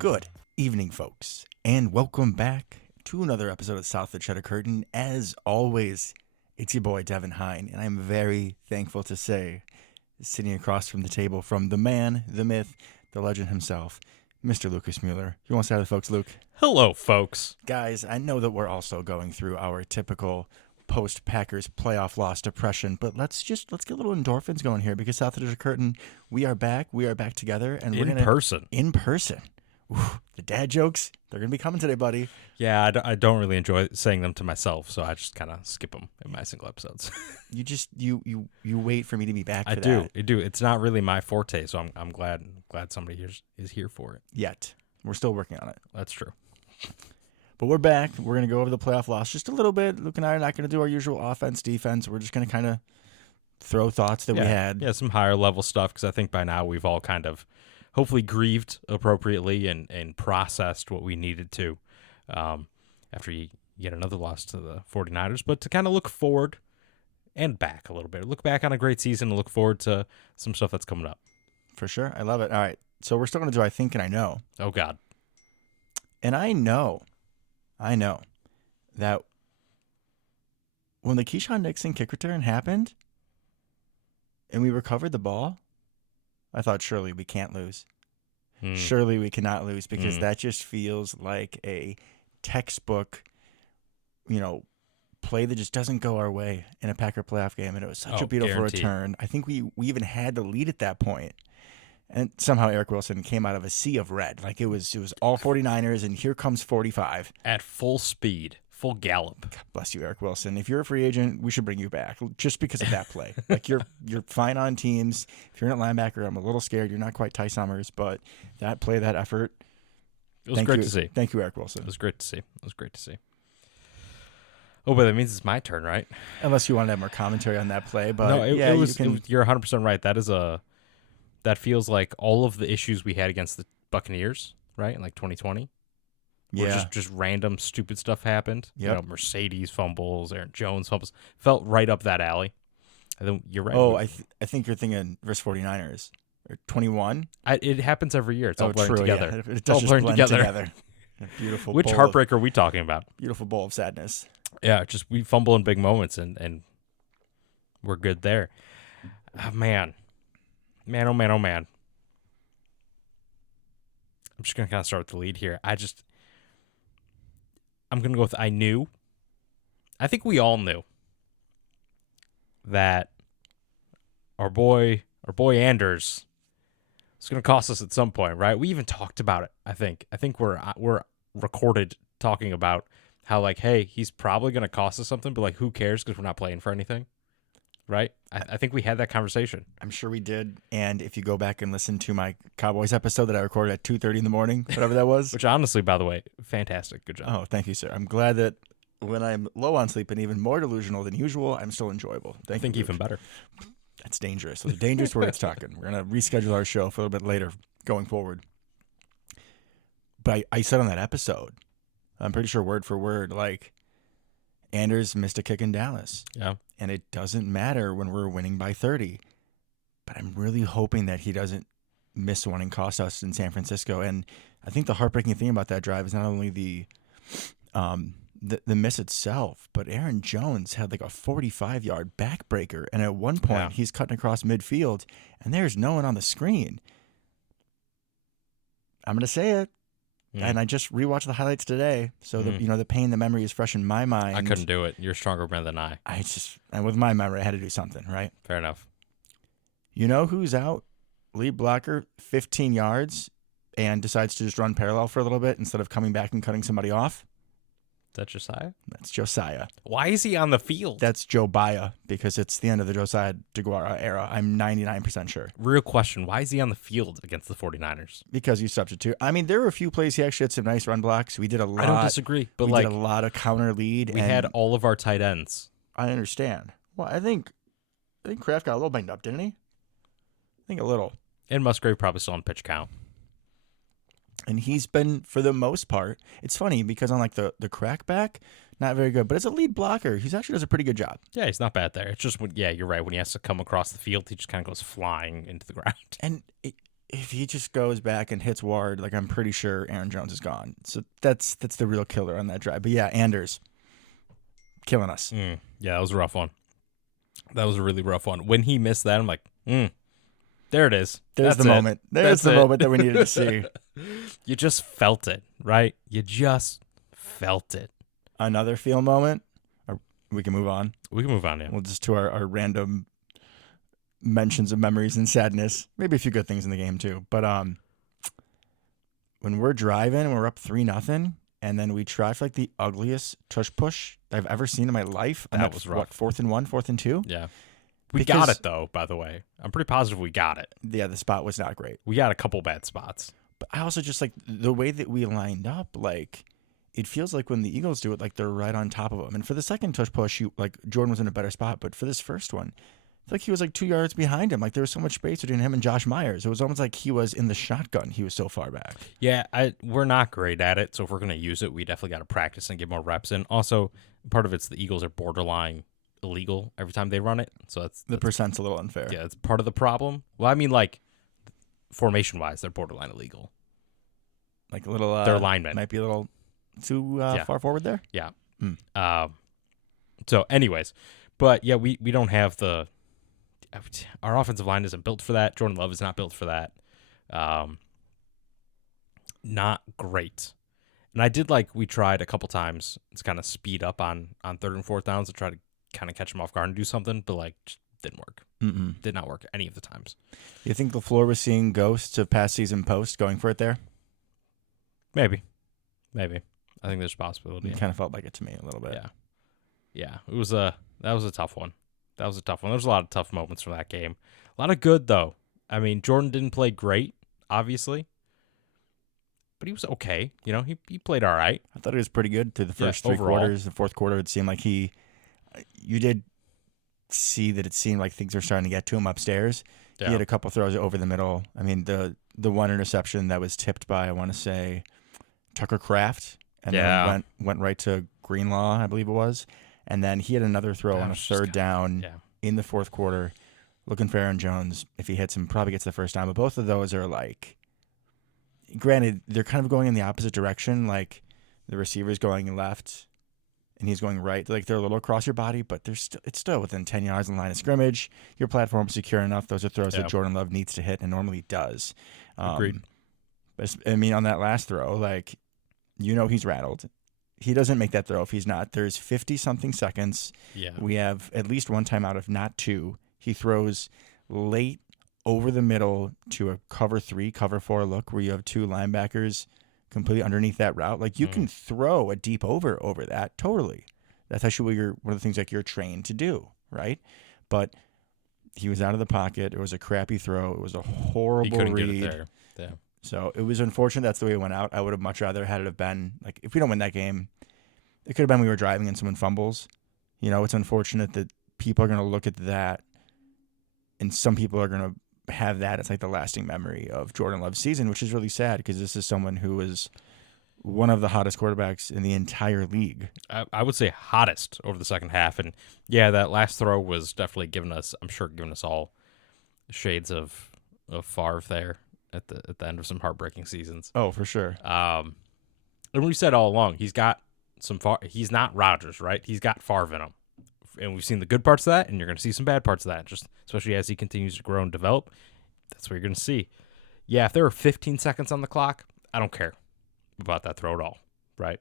Good evening, folks, and welcome back to another episode of South of the Cheddar Curtain. As always, it's your boy, Devin Hine, and I'm very thankful to say, sitting across from the table from the man, the myth, the legend himself, Mr. Lucas Mueller. You want to say hi to the folks, Luke? Hello, folks. Guys, I know that we're also going through our typical post-Packers playoff loss depression, but let's get a little endorphins going here because South of the Curtain, we are back together, and we're in person. Ooh, the dad jokes, they're going to be coming today, buddy. Yeah, I don't really enjoy saying them to myself, so I just kind of skip them in my single episodes. You wait for me to be back for I that. do. It's not really my forte, so I'm glad somebody is here for it. Yet. We're still working on it. That's true. But we're back. We're going to go over the playoff loss just a little bit. Luke and I are not going to do our usual offense, defense. We're just going to kind of throw thoughts that we had. Yeah, some higher level stuff, because I think by now we've all kind of hopefully grieved appropriately and processed what we needed to after you get another loss to the 49ers. But to kind of look forward and back a little bit. Look back on a great season and look forward to some stuff that's coming up. For sure. I love it. All right. So we're still going to do I Think and I Know. Oh, God. And I know that when the Keyshawn Nixon kick return happened and we recovered the ball, I thought surely we can't lose. Surely we cannot lose because that just feels like a textbook, play that just doesn't go our way in a Packer playoff game. And it was such a beautiful return. I think we even had the lead at that point. And somehow Eric Wilson came out of a sea of red. Like it was all 49ers, and here comes 45. At full speed, full gallop. God bless you, Eric Wilson. If you're a free agent, we should bring you back just because of that play. Like you're fine on teams. If you're not linebacker, I'm a little scared. You're not quite Ty Summers, but that play, that effort. It was great to see. Thank you, Eric Wilson. It was great to see. Oh, but that means it's my turn, right? Unless you want to have more commentary on that play, but no, you're 100% right. That feels like all of the issues we had against the Buccaneers, right? In like 2020. Yeah. Just random stupid stuff happened. Yep. Mercedes fumbles, Aaron Jones fumbles. Felt right up that alley. I think you're right. Oh, I think you're thinking versus 49ers. Or 21? It happens every year. It's all blurring true, together. Yeah. It does just blend together. Beautiful. Which heartbreak are we talking about? Beautiful bowl of sadness. Yeah, just we fumble in big moments and we're good there. Oh, man. Man, oh man, oh man. I'm just going to kind of start with the lead here. I'm going to go with I knew. I think we all knew that our boy Anders was going to cost us at some point, right? We even talked about it, I think. I think we're recorded talking about how, like, hey, he's probably going to cost us something, but, like, who cares because we're not playing for anything. Right? I think we had that conversation. I'm sure we did. And if you go back and listen to my Cowboys episode that I recorded at 2:30 in the morning, whatever that was. Which honestly, by the way, fantastic. Good job. Oh, thank you, sir. I'm glad that when I'm low on sleep and even more delusional than usual, I'm still enjoyable. I think even better. That's dangerous. Those are dangerous words talking. We're going to reschedule our show for a little bit later going forward. But I said on that episode, I'm pretty sure word for word, like, Anders missed a kick in Dallas. Yeah. And it doesn't matter when we're winning by 30. But I'm really hoping that he doesn't miss one and cost us in San Francisco. And I think the heartbreaking thing about that drive is not only the miss itself, but Aaron Jones had like a 45-yard backbreaker. And at one point, he's cutting across midfield, and there's no one on the screen. I'm going to say it. And I just rewatched the highlights today, so the pain, the memory is fresh in my mind. I couldn't do it. You're a stronger man than I. And with my memory, I had to do something, right? Fair enough. You know who's out? Lead blocker, 15 yards, and decides to just run parallel for a little bit instead of coming back and cutting somebody off? Is that Josiah? That's Josiah. Why is he on the field? That's Joe Baya, because it's the end of the Josiah DeGuara era. I'm 99% sure. Real question. Why is he on the field against the 49ers? Because you substitute. I mean, there were a few plays he actually had some nice run blocks. We did a lot. I don't disagree, but we did a lot of counter lead. We had all of our tight ends. I understand. Well, I think Kraft got a little banged up, didn't he? I think a little. And Musgrave probably still on pitch count. And he's been, for the most part, it's funny because on like the crackback, not very good. But as a lead blocker, he actually does a pretty good job. Yeah, he's not bad there. It's just, you're right. When he has to come across the field, he just kind of goes flying into the ground. And if he just goes back and hits Ward, like I'm pretty sure Aaron Jones is gone. So that's the real killer on that drive. But yeah, Anders killing us. Yeah, that was a rough one. That was a really rough one. When he missed that, I'm like, there it is. There's That's the it. moment. There's That's the it. moment that we needed to see. You just felt it, right? You just felt it. Another feel moment. Or we can move on. We can move on, yeah. We'll just to our random mentions of memories and sadness. Maybe a few good things in the game too. But when we're driving and we're up 3-0, and then we try for like the ugliest tush push I've ever seen in my life. And That was rough. What, 4th and 1, 4th and 2? Yeah. We got it, though, by the way. I'm pretty positive we got it. Yeah, the spot was not great. We got a couple bad spots. But I also just like the way that we lined up, like it feels like when the Eagles do it, like they're right on top of them. And for the second tush push, like Jordan was in a better spot. But for this first one, I feel like he was like 2 yards behind him. Like there was so much space between him and Josh Myers. It was almost like he was in the shotgun. He was so far back. Yeah, we're not great at it. So if we're going to use it, we definitely got to practice and get more reps in. Also, part of it's the Eagles are borderline illegal every time they run it. So that's The percent's a little unfair. yeah, it's part of the problem. Well, I mean, like, formation-wise, they're borderline illegal. Like a little. Their linemen. Might be a little too far forward there. Yeah. Hmm. So, anyways, but yeah, we don't have our offensive line isn't built for that. Jordan Love is not built for that. Not great. And I did we tried a couple times to kind of speed up on 3rd and 4th downs to try to kind of catch him off guard and do something, but just didn't work. Did not work any of the times. You think LaFleur was seeing ghosts of past season post going for it there? Maybe. I think there's a possibility. It kind of felt like it to me a little bit. Yeah. That was a tough one. There's a lot of tough moments from that game. A lot of good though. I mean, Jordan didn't play great, obviously, but he was okay. You know, he played all right. I thought he was pretty good through the first three overall. quarters. The fourth quarter, it seemed like you did see that it seemed like things were starting to get to him upstairs. Yeah. He had a couple throws over the middle. I mean, the one interception that was tipped by, I want to say, Tucker Kraft, and then went right to Greenlaw, I believe it was. And then he had another throw on a 3rd down in the fourth quarter, looking for Aaron Jones. If he hits him, probably gets the first down. But both of those are granted, they're kind of going in the opposite direction. Like the receiver's going left and he's going right. They're a little across your body, but it's still within 10 yards in the line of scrimmage. Your platform's secure enough. Those are throws that Jordan Love needs to hit and normally does. Agreed. But I mean, on that last throw, he's rattled. He doesn't make that throw if he's not. There's 50-something seconds. Yeah. We have at least one timeout, if not two. He throws late over the middle to a cover 3, cover 4 look where you have 2 linebackers completely underneath that route. You can throw a deep over that totally. That's actually one of the things you're trained to do, right? But he was out of the pocket. It was a crappy throw. It was a horrible he couldn't read. get it there. Yeah. So it was unfortunate that's the way it went out. I would have much rather had it have been, if we don't win that game, it could have been we were driving and someone fumbles. It's unfortunate that people are going to look at that and some people are going to have that as the lasting memory of Jordan Love's season, which is really sad because this is someone who is one of the hottest quarterbacks in the entire league. I would say hottest over the second half. And yeah, that last throw was definitely giving us all shades of Favre there at the end of some heartbreaking seasons. Oh, for sure. And we said all along, he's got he's not Rodgers, right? He's got Favre in him. And we've seen the good parts of that, and you're going to see some bad parts of that, just especially as he continues to grow and develop. That's what you're going to see. Yeah, if there were 15 seconds on the clock, I don't care about that throw at all, right?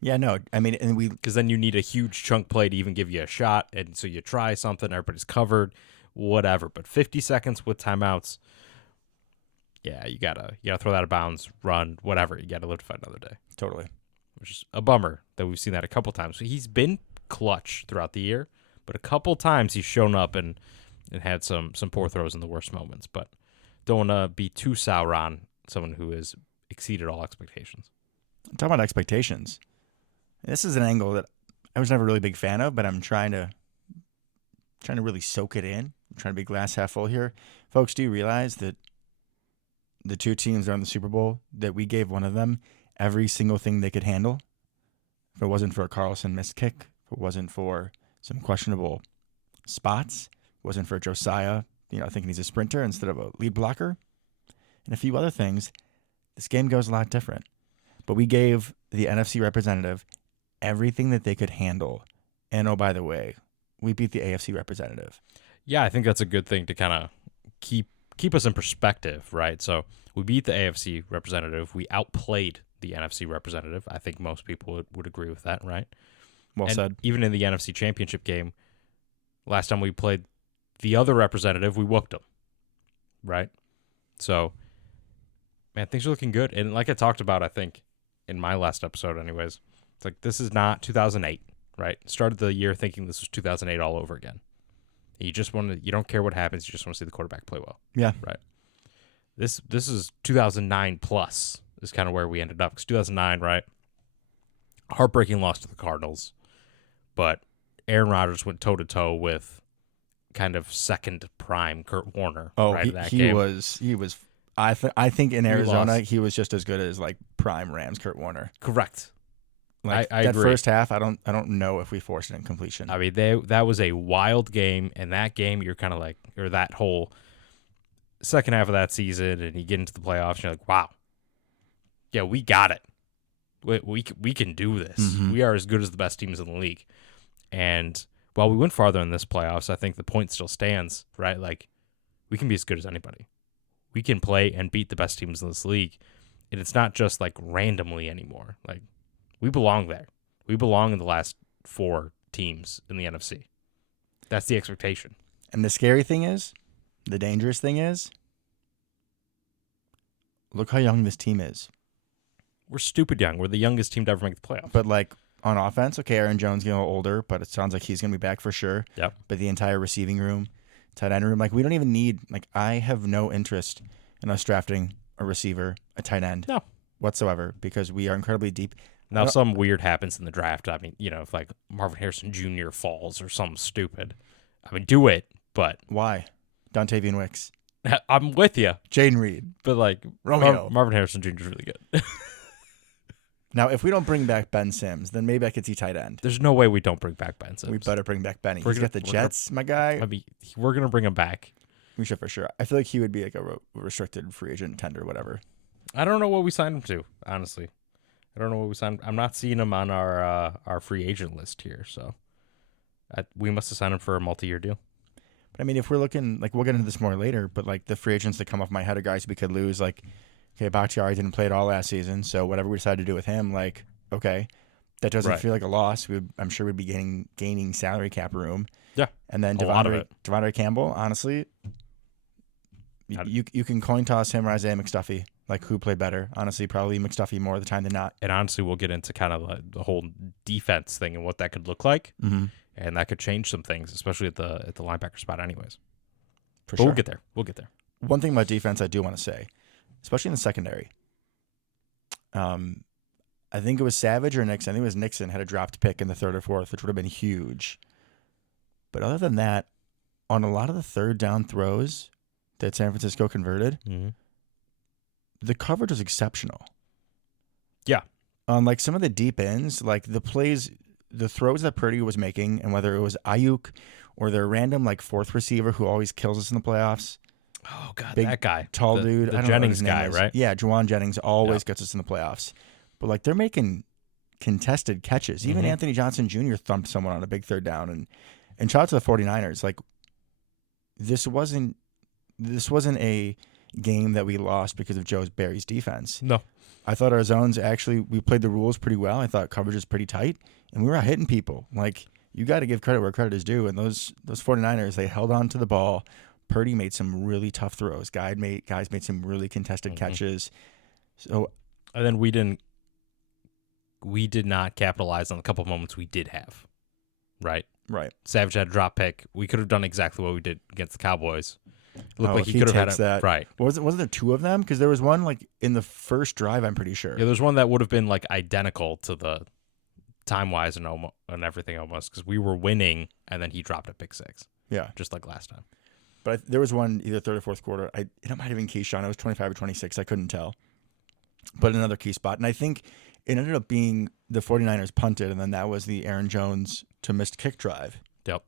Yeah, no. I mean, and because then you need a huge chunk play to even give you a shot, and so you try something, everybody's covered, whatever. But 50 seconds with timeouts, yeah, you gotta throw that out of bounds, run, whatever. You gotta live to fight another day. Totally. Which is a bummer that we've seen that a couple times. So he's been clutch throughout the year, but a couple times he's shown up and had some poor throws in the worst moments. But don't want to be too sour on someone who has exceeded all expectations. Talking about expectations, this is an angle that I was never a really big fan of, but I'm trying to really soak it in. I'm trying to be glass half full here. Folks, do you realize that the two teams that are in the Super Bowl, that we gave one of them every single thing they could handle? If it wasn't for a Carlson missed kick, if it wasn't for some questionable spots, if it wasn't for Josiah, thinking he's a sprinter instead of a lead blocker, and a few other things, this game goes a lot different. But we gave the NFC representative everything that they could handle. And oh, by the way, we beat the AFC representative. Yeah, I think that's a good thing to kind of keep us in perspective, right? So we beat the AFC representative. We outplayed the NFC representative. I think most people would agree with that, right? Well and said. Even in the NFC Championship game, last time we played the other representative, we whooped them, right? So, man, things are looking good. And like I talked about, I think, in my last episode anyways, it's like this is not 2008, right? Started the year thinking this was 2008 all over again. You just want to, you don't care what happens, you just want to see the quarterback play well. Yeah. Right. This is 2009 plus is kind of where we ended up. Because 2009, right? Heartbreaking loss to the Cardinals. But Aaron Rodgers went toe-to-toe with kind of second prime Kurt Warner. Oh, right, he was. I think in Arizona he was just as good as like prime Rams Kurt Warner. Correct. Like I that agree. first half, I don't know if we forced an incompletion. I mean, that was a wild game, and that game you're kind of like, or that whole second half of that season, and you get into the playoffs, and you're like, wow, yeah, we got it. We can do this. Mm-hmm. We are as good as the best teams in the league. And while we went farther in this playoffs, I think the point still stands, right? Like, we can be as good as anybody. We can play and beat the best teams in this league. And it's not just like randomly anymore. Like, we belong there. We belong in the last 4 teams in the NFC. That's the expectation. And the scary thing is, the dangerous thing is, look how young this team is. We're stupid young. We're the youngest team to ever make the playoffs. But like on offense, okay, Aaron Jones getting a little older, but it sounds like he's going to be back for sure. Yep. But the entire receiving room, tight end room, like we don't even need, like I have no interest in us drafting a receiver, a tight end, No. whatsoever, because we are incredibly deep. Now, if something weird happens in the draft, I mean, if like Marvin Harrison Jr. falls or something stupid, I mean, do it, but Why? Dontavian Wicks, I'm with you. Jaden Reed, But like Romeo. Marvin Harrison Jr. is really good. Now, if we don't bring back Ben Sims, then maybe I could see tight end. There's no way we don't bring back Ben Simmons. We better bring back Benny. We're He's got the gonna- Jets, my guy. I mean, we're gonna bring him back. We should for sure. I feel like he would be like a restricted free agent tender, whatever. I don't know what we signed him to, honestly. I don't know what we signed. I'm not seeing him on our free agent list here, so we must have signed him for a multi-year deal. But I mean, if we're looking, like we'll get into this more later, but like the free agents that come off my head are guys we could lose. Like, okay, Bakhtiari didn't play at all last season, so whatever we decide to do with him, like, okay, that doesn't Right. feel like a loss. I'm sure we'd be gaining salary cap room. Yeah, And then a lot of it. Devondre Campbell, honestly, you can coin toss him or Isaiah McStuffy. Like, who played better? Honestly, probably McStuffy more of the time than not. And honestly, we'll get into kind of the whole defense thing and what that could look like, Mm-hmm. and that could change some things, especially at the linebacker spot, anyways. For But sure. we'll get there. We'll get there. One thing about defense I do want to say, especially in the secondary, I think it was Savage or Nixon. I think it was Nixon had a dropped pick in the third or fourth, which would have been huge. But other than that, on a lot of the third down throws that San Francisco converted, Mm-hmm. the coverage was exceptional. Yeah. On like some of the deep ends, like the plays, the throws that Purdy was making, and whether it was Ayuk or their random like fourth receiver who always kills us in the playoffs, Oh God, Big, that guy, tall dude, the I don't know what Jennings his name guy, is. right? Yeah, Juwan Jennings always Yeah. gets us in the playoffs. But like they're making contested catches. Even Mhm. Anthony Johnson Jr. thumped someone on a big third down, and shout out to the 49ers. Like this wasn't a game that we lost because of Joe Barry's defense. No, I thought our zones actually, we played the rules pretty well. I thought coverage was pretty tight, and we were out hitting people. Like, you got to give credit where credit is due. And those 49ers, they held on to the ball. Purdy made some really tough throws. Guys made some really contested Mhm. catches. So, and then we did not capitalize on the couple of moments we did have, right? right. Savage had a drop pick. We could have done exactly what we did against the Cowboys. Looked Oh, like if he he could have had takes a, that- right. Wasn't there two of them? Because there was one like in the first drive, I'm pretty sure. Yeah, there's one that would have been like identical to the time-wise and everything almost, because we were winning, and then he dropped a pick six, Yeah. just like last time. But there was one either third or fourth quarter. It might have been Keyshawn. It was 25 or 26. I couldn't tell. But another key spot. And I think it ended up being the 49ers punted, and then that was the Aaron Jones to missed kick drive. Yep.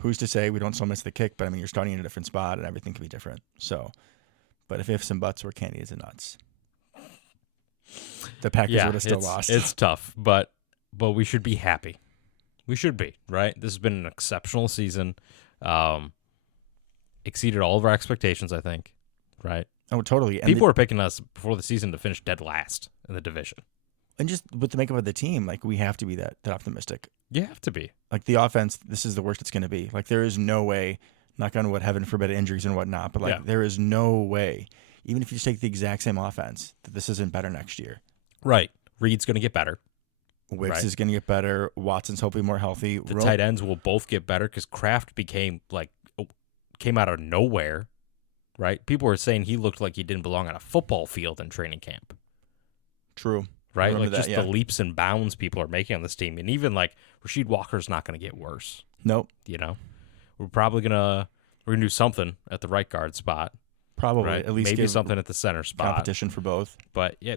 Who's to say we don't still miss the kick? But I mean, you're starting in a different spot, and everything can be different. So, But if ifs and buts were candies and nuts, the Packers Yeah, would have still lost. it's tough, but we should be happy. We should be, right? This has been an exceptional season. Exceeded all of our expectations, I think, right? Oh, totally. And People were picking us before the season to finish dead last in the division. and just with the makeup of the team, like we have to be that optimistic. You have to be. Like the offense, this is the worst it's going to be. Like there is no way, knock on wood, heaven forbid injuries and whatnot, but like there is no way, even if you just take the exact same offense, that this isn't better next year. Right. Reed's going to get better. Wicks is going to get better. Watson's hopefully more healthy. The tight ends will both get better because Kraft came out of nowhere, right? People were saying he looked like he didn't belong on a football field in training camp. True. Right? Like the leaps and bounds people are making on this team. And even like Rasheed Walker's not going to get worse. Nope. You know? We're probably going to do something at the right guard spot. Probably. Right? At least maybe something at the center spot. Competition for both. But yeah,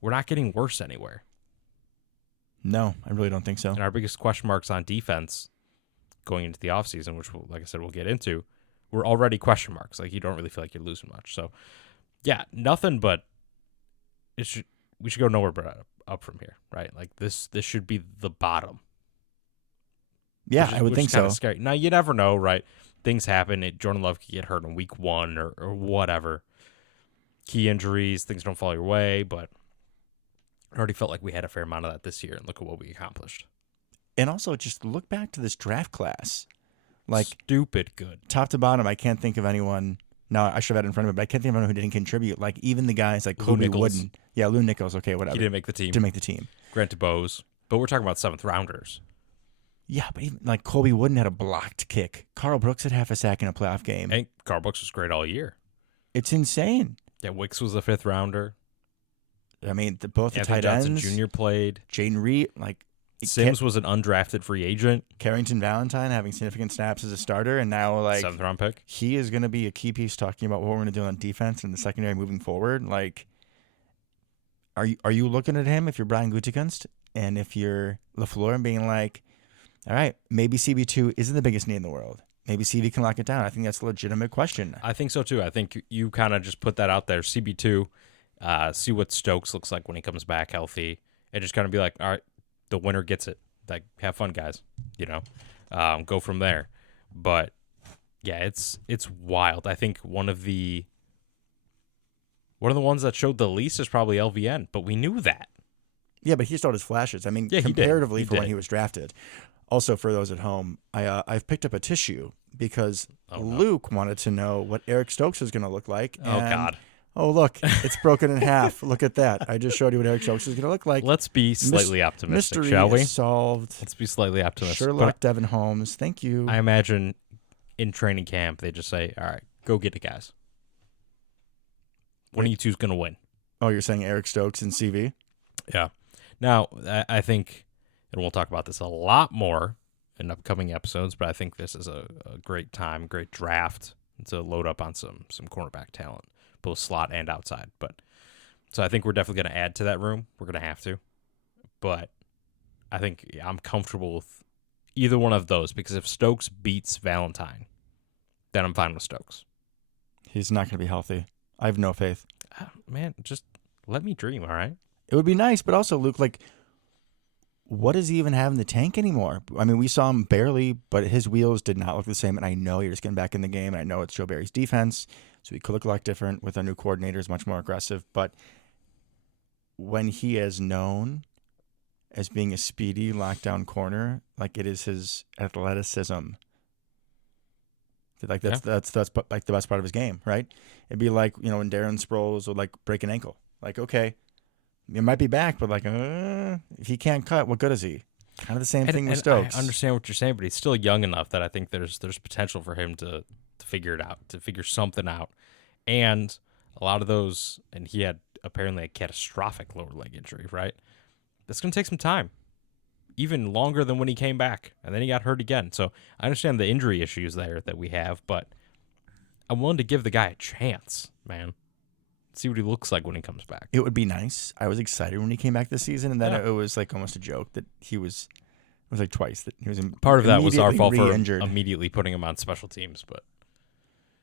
we're not getting worse anywhere. No, I really don't think so. And our biggest question marks on defense going into the offseason, which, like I said, we'll get into, were already question marks. Like, you don't really feel like you're losing much. So, yeah, nothing but we should go nowhere but up from here, right? Like, this should be the bottom. Yeah, I would think so. Scary. Now, you never know, right? Things happen. Jordan Love could get hurt in week 1 or whatever. Key injuries, things don't fall your way, but I already felt like we had a fair amount of that this year, and look at what we accomplished. And also, just look back to this draft class. Like, stupid good. Top to bottom, I can't think of anyone. No, I should have had it in front of me, but I can't think of anyone who didn't contribute. Like, even the guys like Kobe Wooden. Yeah, Lou Nichols, okay, whatever. He didn't make the team. Didn't make the team. Grant DeBose. But we're talking about 7th rounders. Yeah, but even like Kobe Wooden had a blocked kick. Carl Brooks had half a sack in a playoff game. And Carl Brooks was great all year. It's insane. Yeah, Wicks was a 5th rounder. I mean, both Anthony the tight Johnson ends. Jr. played. Jaden Reed, like Sims was an undrafted free agent. Carrington Valentine having significant snaps as a starter, and now like 7th round pick. He is going to be a key piece talking about what we're going to do on defense and the secondary moving forward. Like, are you looking at him if you're Brian Gutekunst and if you're LaFleur and being like, all right, maybe CB2 isn't the biggest knee in the world. Maybe CV can lock it down. I think that's a legitimate question. I think so too. I think you kind of just put that out there. CB2. See what Stokes looks like when he comes back healthy, and just kind of be like, all right, the winner gets it. Like, have fun, guys. You know, go from there. But yeah, it's wild. I think one of the ones that showed the least is probably LVN, but we knew that. Yeah, but he showed his flashes. I mean, yeah, comparatively for when he was drafted. Also, for those at home, I've picked up a tissue because Luke wanted to know what Eric Stokes was going to look like. Oh, God. Oh, look, it's broken in half. Look at that. I just showed you what Eric Stokes is going to look like. Let's be slightly optimistic, mystery shall we? Is solved. Let's be slightly optimistic. Sherlock Devin Holmes, thank you. I imagine in training camp, they just say, all right, go get it, guys. One of you two's going to win. Oh, you're saying Eric Stokes and CV? Yeah. Now, I think, and we'll talk about this a lot more in upcoming episodes, but I think this is a great time, great draft to load up on some cornerback talent, both slot and outside. But so I think we're definitely going to add to that room. We're going to have to. But I think I'm comfortable with either one of those because if Stokes beats Valentine, then I'm fine with Stokes. He's not going to be healthy. I have no faith. Man, just let me dream, all right? It would be nice, but also, Luke, like, what does he even have in the tank anymore? I mean, we saw him barely, but his wheels did not look the same, and I know you're just getting back in the game, and I know it's Joe Barry's defense, so he could look a lot different with our new coordinators, much more aggressive, but when he is known as being a speedy lockdown corner, like it is his athleticism. Like that's like the best part of his game, right? It'd be like, you know, when Darren Sproles would like break an ankle. Like, okay, it might be back, but like, if he can't cut, what good is he? Kind of the same thing with Stokes. I understand what you're saying, but he's still young enough that I think there's potential for him to figure it out, to figure something out. And a lot of those, and he had apparently a catastrophic lower leg injury, right? That's going to take some time, even longer than when he came back, and then he got hurt again. So I understand the injury issues there that we have, but I'm willing to give the guy a chance, man. See what he looks like when he comes back. It would be nice. I was excited when he came back this season, and then it was like almost a joke that he was. It was like twice that he was. Part of that was our fault for re-injured. immediately putting him on special teams, but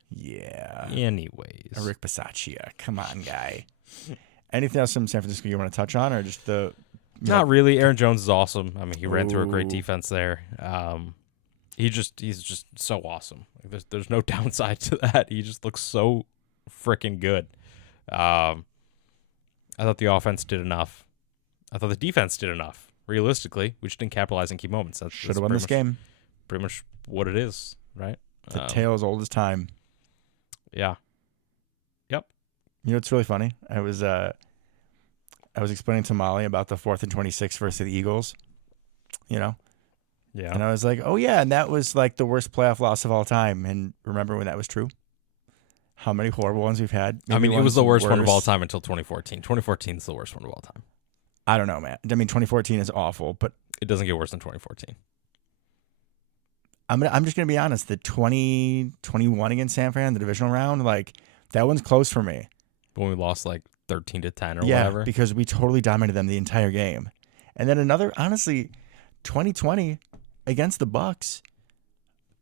Yeah. Anyways. Rick Bisaccia. Come on, guy. Anything else from San Francisco you want to touch on, or just the... Not really. Aaron Jones is awesome. I mean, he ran through a great Ooh. defense there. He's just so awesome. Like, there's no downside to that. He just looks so freaking good. I thought the offense did enough. I thought the defense did enough. Realistically, we just didn't capitalize in key moments. Should have won this game. Pretty much what it is, right? The tale as old as time. Yeah. Yep. You know, it's really funny. I was explaining to Molly about the 4th and 26 versus the Eagles. You know. Yeah. And I was like, oh, yeah, and that was like the worst playoff loss of all time. And remember when that was true? How many horrible ones we've had? I mean, it one's was the worst one of all time until 2014. 2014 is the worst one of all time. I don't know, man. I mean, 2014 is awful, but it doesn't get worse than 2014. I'm just going to be honest. The 2021 against San Fran, the divisional round, like, that one's close for me. When we lost like 13-10 or yeah, whatever. Because we totally dominated them the entire game. And then another, honestly, 2020 against the Bucks.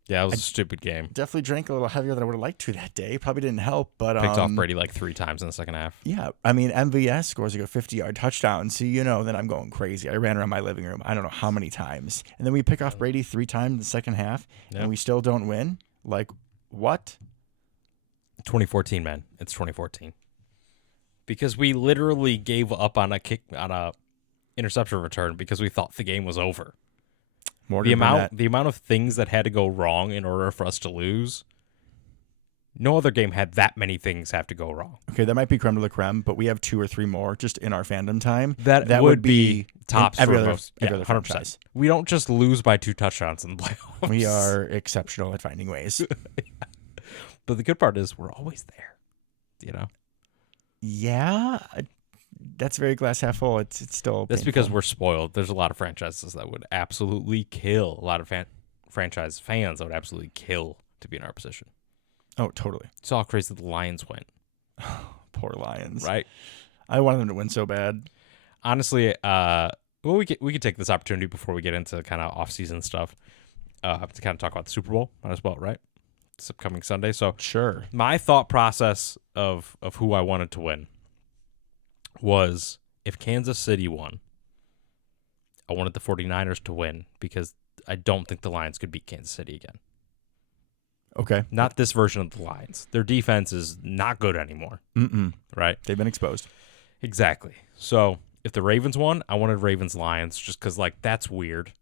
Yeah, it was a stupid game. Definitely drank a little heavier than I would have liked to that day. Probably didn't help, but picked off Brady like 3 times in the second half. Yeah, I mean, MVS scores like a 50-yard touchdown, so then I'm going crazy. I ran around my living room I don't know how many times, and then we pick off Brady 3 times in the second half, and we still don't win. Like, what? 2014, man. It's 2014. Because we literally gave up on a interception return because we thought the game was over. The amount of things that had to go wrong in order for us to lose. No other game had that many things have to go wrong. Okay, that might be creme de la creme, but we have 2 or 3 more just in our fandom time. That would be tops every for other, most. every Yeah, other 100%. franchise. We don't just lose by 2 touchdowns in the playoffs. We are exceptional at finding ways. But the good part is we're always there. You know? Yeah, that's very glass half full. It's still That's painful. because we're spoiled. There's a lot of franchises that would absolutely kill. A lot of franchise fans that would absolutely kill to be in our position. Oh, totally. You saw how crazy the Lions went. Poor Lions. Right? I wanted them to win so bad. Honestly, we could take this opportunity before we get into kind of off-season stuff to kind of talk about the Super Bowl. Might as well, right? It's upcoming Sunday. So Sure. my thought process of who I wanted to win was if Kansas City won, I wanted the 49ers to win because I don't think the Lions could beat Kansas City again. Okay. Not this version of the Lions. Their defense is not good anymore. Right? They've been exposed. Exactly. So if the Ravens won, I wanted Ravens-Lions just because, like, that's weird.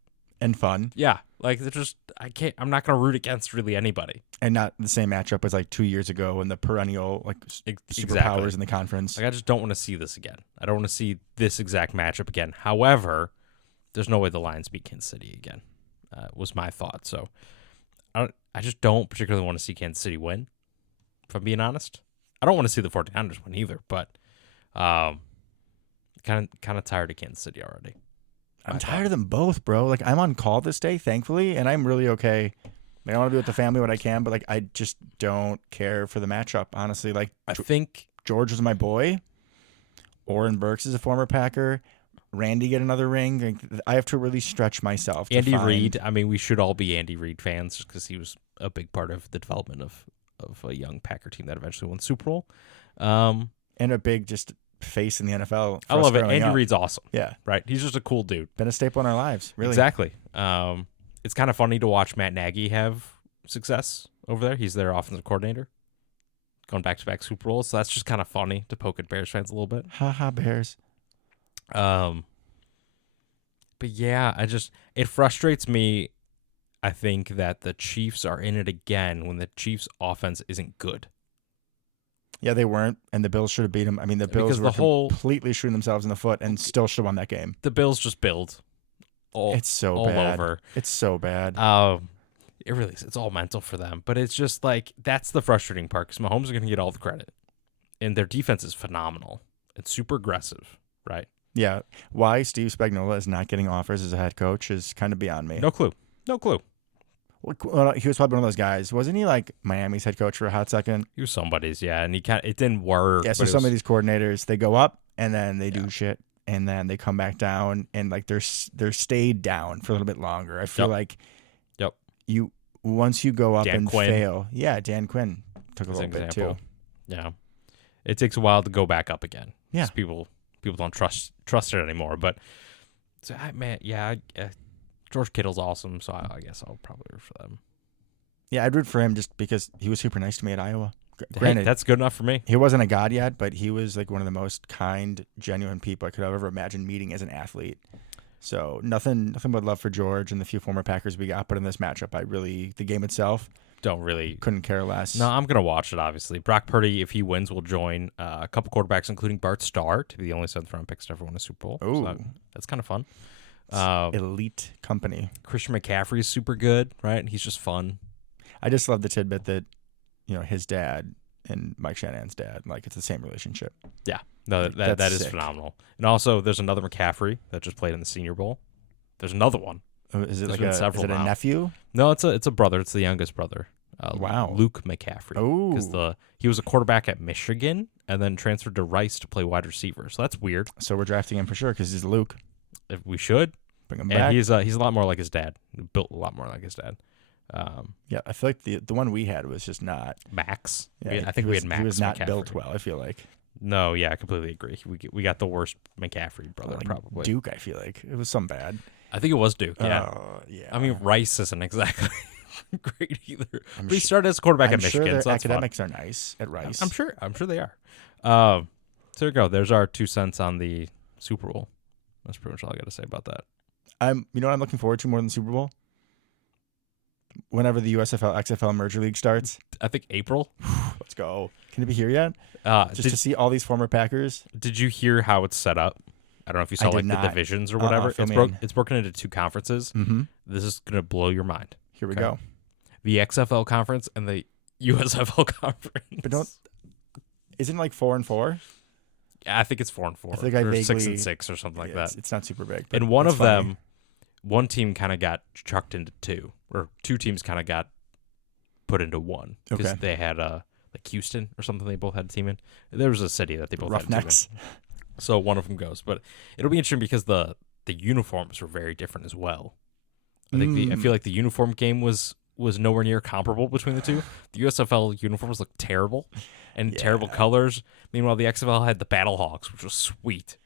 And fun. Yeah. Like, I'm not going to root against really anybody. And not the same matchup as like 2 years ago when the perennial like superpowers in the conference. Like, I just don't want to see this again. I don't want to see this exact matchup again. However, there's no way the Lions beat Kansas City again. Was my thought. So I just don't particularly want to see Kansas City win, if I'm being honest. I don't want to see the 49ers win either, but kind of tired of Kansas City already. I'm tired of them both, bro. Like, I'm on call this day, thankfully, and I'm really okay. Like, I want to be with the family when I can, but like, I just don't care for the matchup, honestly. Like, I think George was my boy. Oren Burks is a former Packer. Randy get another ring. Like, I have to really stretch myself. Andy Reid. I mean, we should all be Andy Reid fans just because he was a big part of the development of a young Packer team that eventually won the Super Bowl. And a big just face in the NFL. I love it. Andy Reid's awesome. Yeah. Right. He's just a cool dude. Been a staple in our lives, really. Exactly. It's kind of funny to watch Matt Nagy have success over there. He's their offensive coordinator. Going back-to-back Super Bowls. So that's just kind of funny to poke at Bears fans a little bit. Ha Bears. But yeah, it frustrates me, I think, that the Chiefs are in it again when the Chiefs' offense isn't good. Yeah, they weren't, and the Bills should have beat them. I mean, the Bills were completely shooting themselves in the foot and still should have won that game. The Bills just build it's so all bad. over. It's so bad. It really is. It's all mental for them. But it's just like, that's the frustrating part because Mahomes is going to get all the credit. And their defense is phenomenal. It's super aggressive, right? Yeah. Why Steve Spagnuolo is not getting offers as a head coach is kind of beyond me. No clue. Well, he was probably one of those guys. Wasn't he like Miami's head coach for a hot second? He was somebody's, yeah. And it didn't work. Yeah, so some of these coordinators, they go up and then they do shit and then they come back down and like they're stayed down for a little bit longer. I feel like once you go up Dan and Quinn. fail. Yeah, Dan Quinn. took a as little an bit example. too. Yeah, it takes a while to go back up again. Yeah. 'Cause people don't trust it anymore. But George Kittle's awesome, so I guess I'll probably root for them. Yeah, I'd root for him just because he was super nice to me at Iowa. Hey, Granted, that's good enough for me. he wasn't a god yet, but he was like one of the most kind, genuine people I could have ever imagined meeting as an athlete. So nothing but love for George and the few former Packers we got. But in this matchup, the game itself, Don't really. couldn't care less. No, I'm gonna watch it. Obviously, Brock Purdy, if he wins, will join a couple quarterbacks, including Bart Starr, to be the only 7th-round picks to ever win a Super Bowl. Ooh. So that's kind of fun. Elite company. Christian McCaffrey is super good, right? He's just fun. I just love the tidbit that, his dad and Mike Shanahan's dad, like, it's the same relationship. Yeah, no, that That's is sick. phenomenal. And also, there's another McCaffrey that just played in the Senior Bowl. There's another one. Is it There's like been is several it a now. nephew? No, it's a brother. It's the youngest brother. Wow. Luke McCaffrey. Oh. Because he was a quarterback at Michigan and then transferred to Rice to play wide receiver. So that's weird. So we're drafting him for sure because he's Luke. If we should. Bring him And back. he's a lot more like his dad. Built a lot more like his dad. Yeah, I feel like the one we had was just not. Max. Yeah, I think we had Max. He was not McCaffrey. built well. I feel like. No, yeah, I completely agree. We got the worst McCaffrey brother Like probably. Duke. I feel like it was some bad. I think it was Duke. Yeah. Yeah. I mean, Rice isn't exactly great either. I'm But he su- started as a quarterback I'm at Michigan. sure their So that's fun. academics are nice at Rice. I'm sure they are. So there you go. There's our 2 cents on the Super Bowl. That's pretty much all I got to say about that. You know what I'm looking forward to more than the Super Bowl? Whenever the USFL XFL merger league starts. I think April. Let's go. Can it be here yet? Just to see all these former Packers. Did you hear how it's set up? I don't know if you saw did like not. the divisions or whatever. fill me in. It's broken into 2 conferences. Mm-hmm. This is gonna blow your mind. Here we Okay. go. The XFL conference and the USFL conference. But isn't it like 4-4? I think it's 4-4. I think I or vaguely 6-6 or something like Yeah, that. It's not super big. But And one it's of funny. them, one team kind of got chucked into 2, or 2 teams kind of got put into 1 because Okay. they had like Houston or something. They both had a team in. There was a city that they both had a team in. Roughnecks. So one of them goes, but it'll be interesting because the uniforms were very different as well. I think I feel like the uniform game was nowhere near comparable between the two. The USFL uniforms looked terrible and terrible Yeah. colors. Meanwhile, the XFL had the Battle Hawks, which was sweet.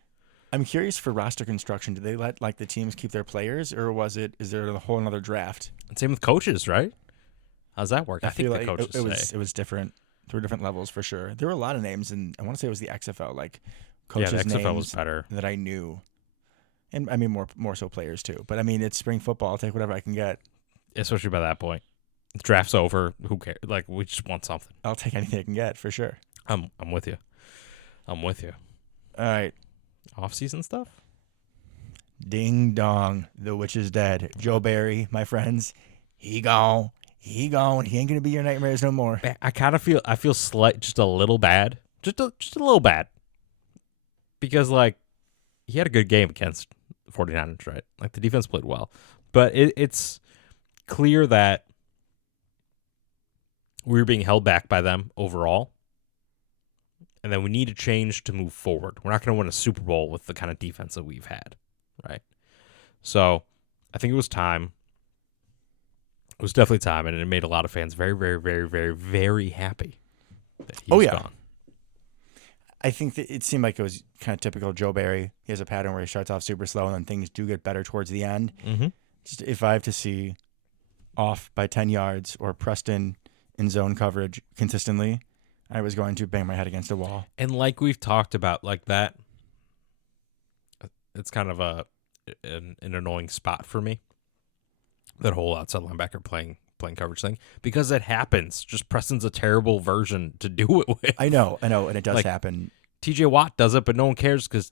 I'm curious for roster construction. Did they let like the teams keep their players, or is there a whole another draft? And same with coaches, right? How's that work? I think feel the like coaches it was different. There were different levels for sure. There were a lot of names, and I want to say it was the XFL, like coaches' the XFL names was better. that I knew, and I mean more so players too. But I mean, it's spring football. I'll take whatever I can get. Especially by that point. The draft's over. Who cares? Like, we just want something. I'll take anything I can get for sure. I'm with you. I'm with you. All right, Off-season stuff? ding dong, the witch is dead. Joe Barry, my friends, he gone. He gone. He ain't gonna be your nightmares no more. I kind of feel just a little bad. Just a little bad. Because, like, he had a good game against the 49ers, right? Like, the defense played well. But it's clear that we were being held back by them overall. And then we need a change to move forward. We're not going to win a Super Bowl with the kind of defense that we've had, right? So I think it was time. It was definitely time, and it made a lot of fans very, very, very, very, very happy that he was gone. I think that it seemed like it was kind of typical Joe Barry. He has a pattern where he starts off super slow and then things do get better towards the end. Mm-hmm. Just if I have to see off by 10 yards or Preston in zone coverage consistently, I was going to bang my head against a wall. And like we've talked about, like that, it's kind of an annoying spot for me. That whole outside linebacker playing coverage thing, because it happens. Just Preston's a terrible version to do it with. I know, and it does Like, happen. TJ Watt does it, but no one cares because,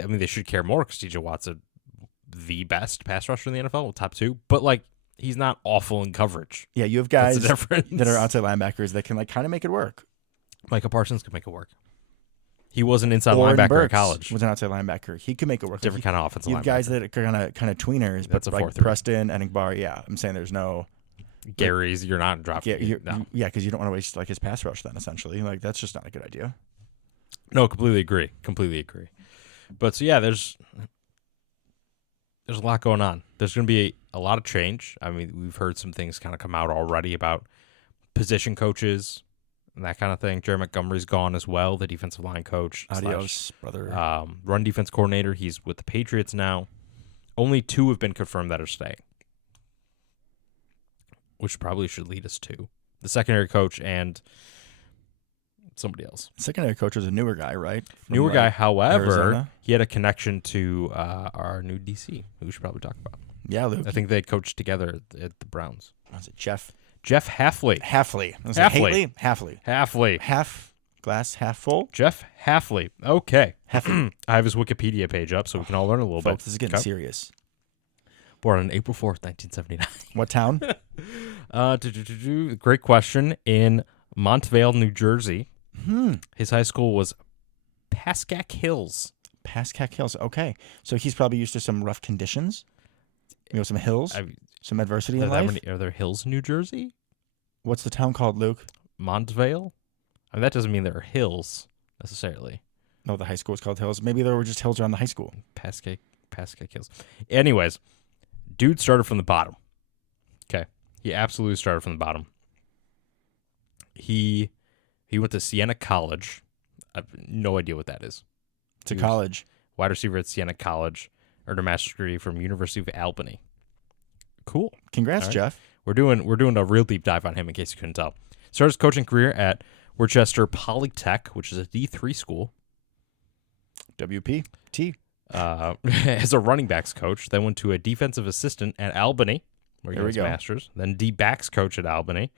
I mean, they should care more because TJ Watt's the best pass rusher in the NFL, top 2. But, like, he's not awful in coverage. Yeah, you have That's guys the difference. that are outside linebackers that can like kind of make it work. Micah Parsons could make it work. He was an inside Lauren linebacker Burks in college. was an outside linebacker. He could make it work. Different kind of offensive You linebacker. have guys that are kind of tweeners, but That's a like 4-3. Preston, Enigbar. Yeah, I'm saying there's no. Gary's, you're not dropping. Yeah, No. because you don't want to waste like his pass rush then. Essentially, like that's just not a good idea. No, completely agree. But so yeah, there's a lot going on. There's going to be a lot of change. I mean, we've heard some things kind of come out already about position coaches and that kind of thing. Jerry Montgomery's gone as well, the defensive line coach. Adios, brother. Run defense coordinator. He's with the Patriots now. Only 2 have been confirmed that are staying, which probably should lead us to the secondary coach and somebody else. Secondary coach was a newer guy, right? Newer guy, however, Arizona? he had a connection to our new DC, who we should probably talk about. Yeah, Luke. I think they coached together at the Browns. Was it Jeff Hafley. Hafley? Hafley. Hafley. Hafley. Half glass, half full. Jeff Hafley. Okay. Hafley. I have his Wikipedia page up so we can all learn a little Folks, bit. this is getting serious. Born on April 4th, 1979. What town? Great question. In Montvale, New Jersey. His high school was Pascack Hills. Pascack Hills. Okay, so he's probably used to some rough conditions. Some hills, some adversity in life. Are there hills in New Jersey? What's the town called, Luke? Montvale? I mean, that doesn't mean there are hills necessarily. No, the high school is called Hills. Maybe there were just hills around the high school. Pascack Hills. Anyways, dude started from the bottom. Okay. He absolutely started from the bottom. He went to Siena College. I have no idea what that is. It's a college. Wide receiver at Siena College. Earned a master's degree from University of Albany. Cool. Congrats, right. Jeff. We're doing a real deep dive on him in case you couldn't tell. Started his coaching career at Worcester Polytech, which is a D3 school. WPT. As a running backs coach, then went to a defensive assistant at Albany, where he got his master's. Then D-backs coach at Albany.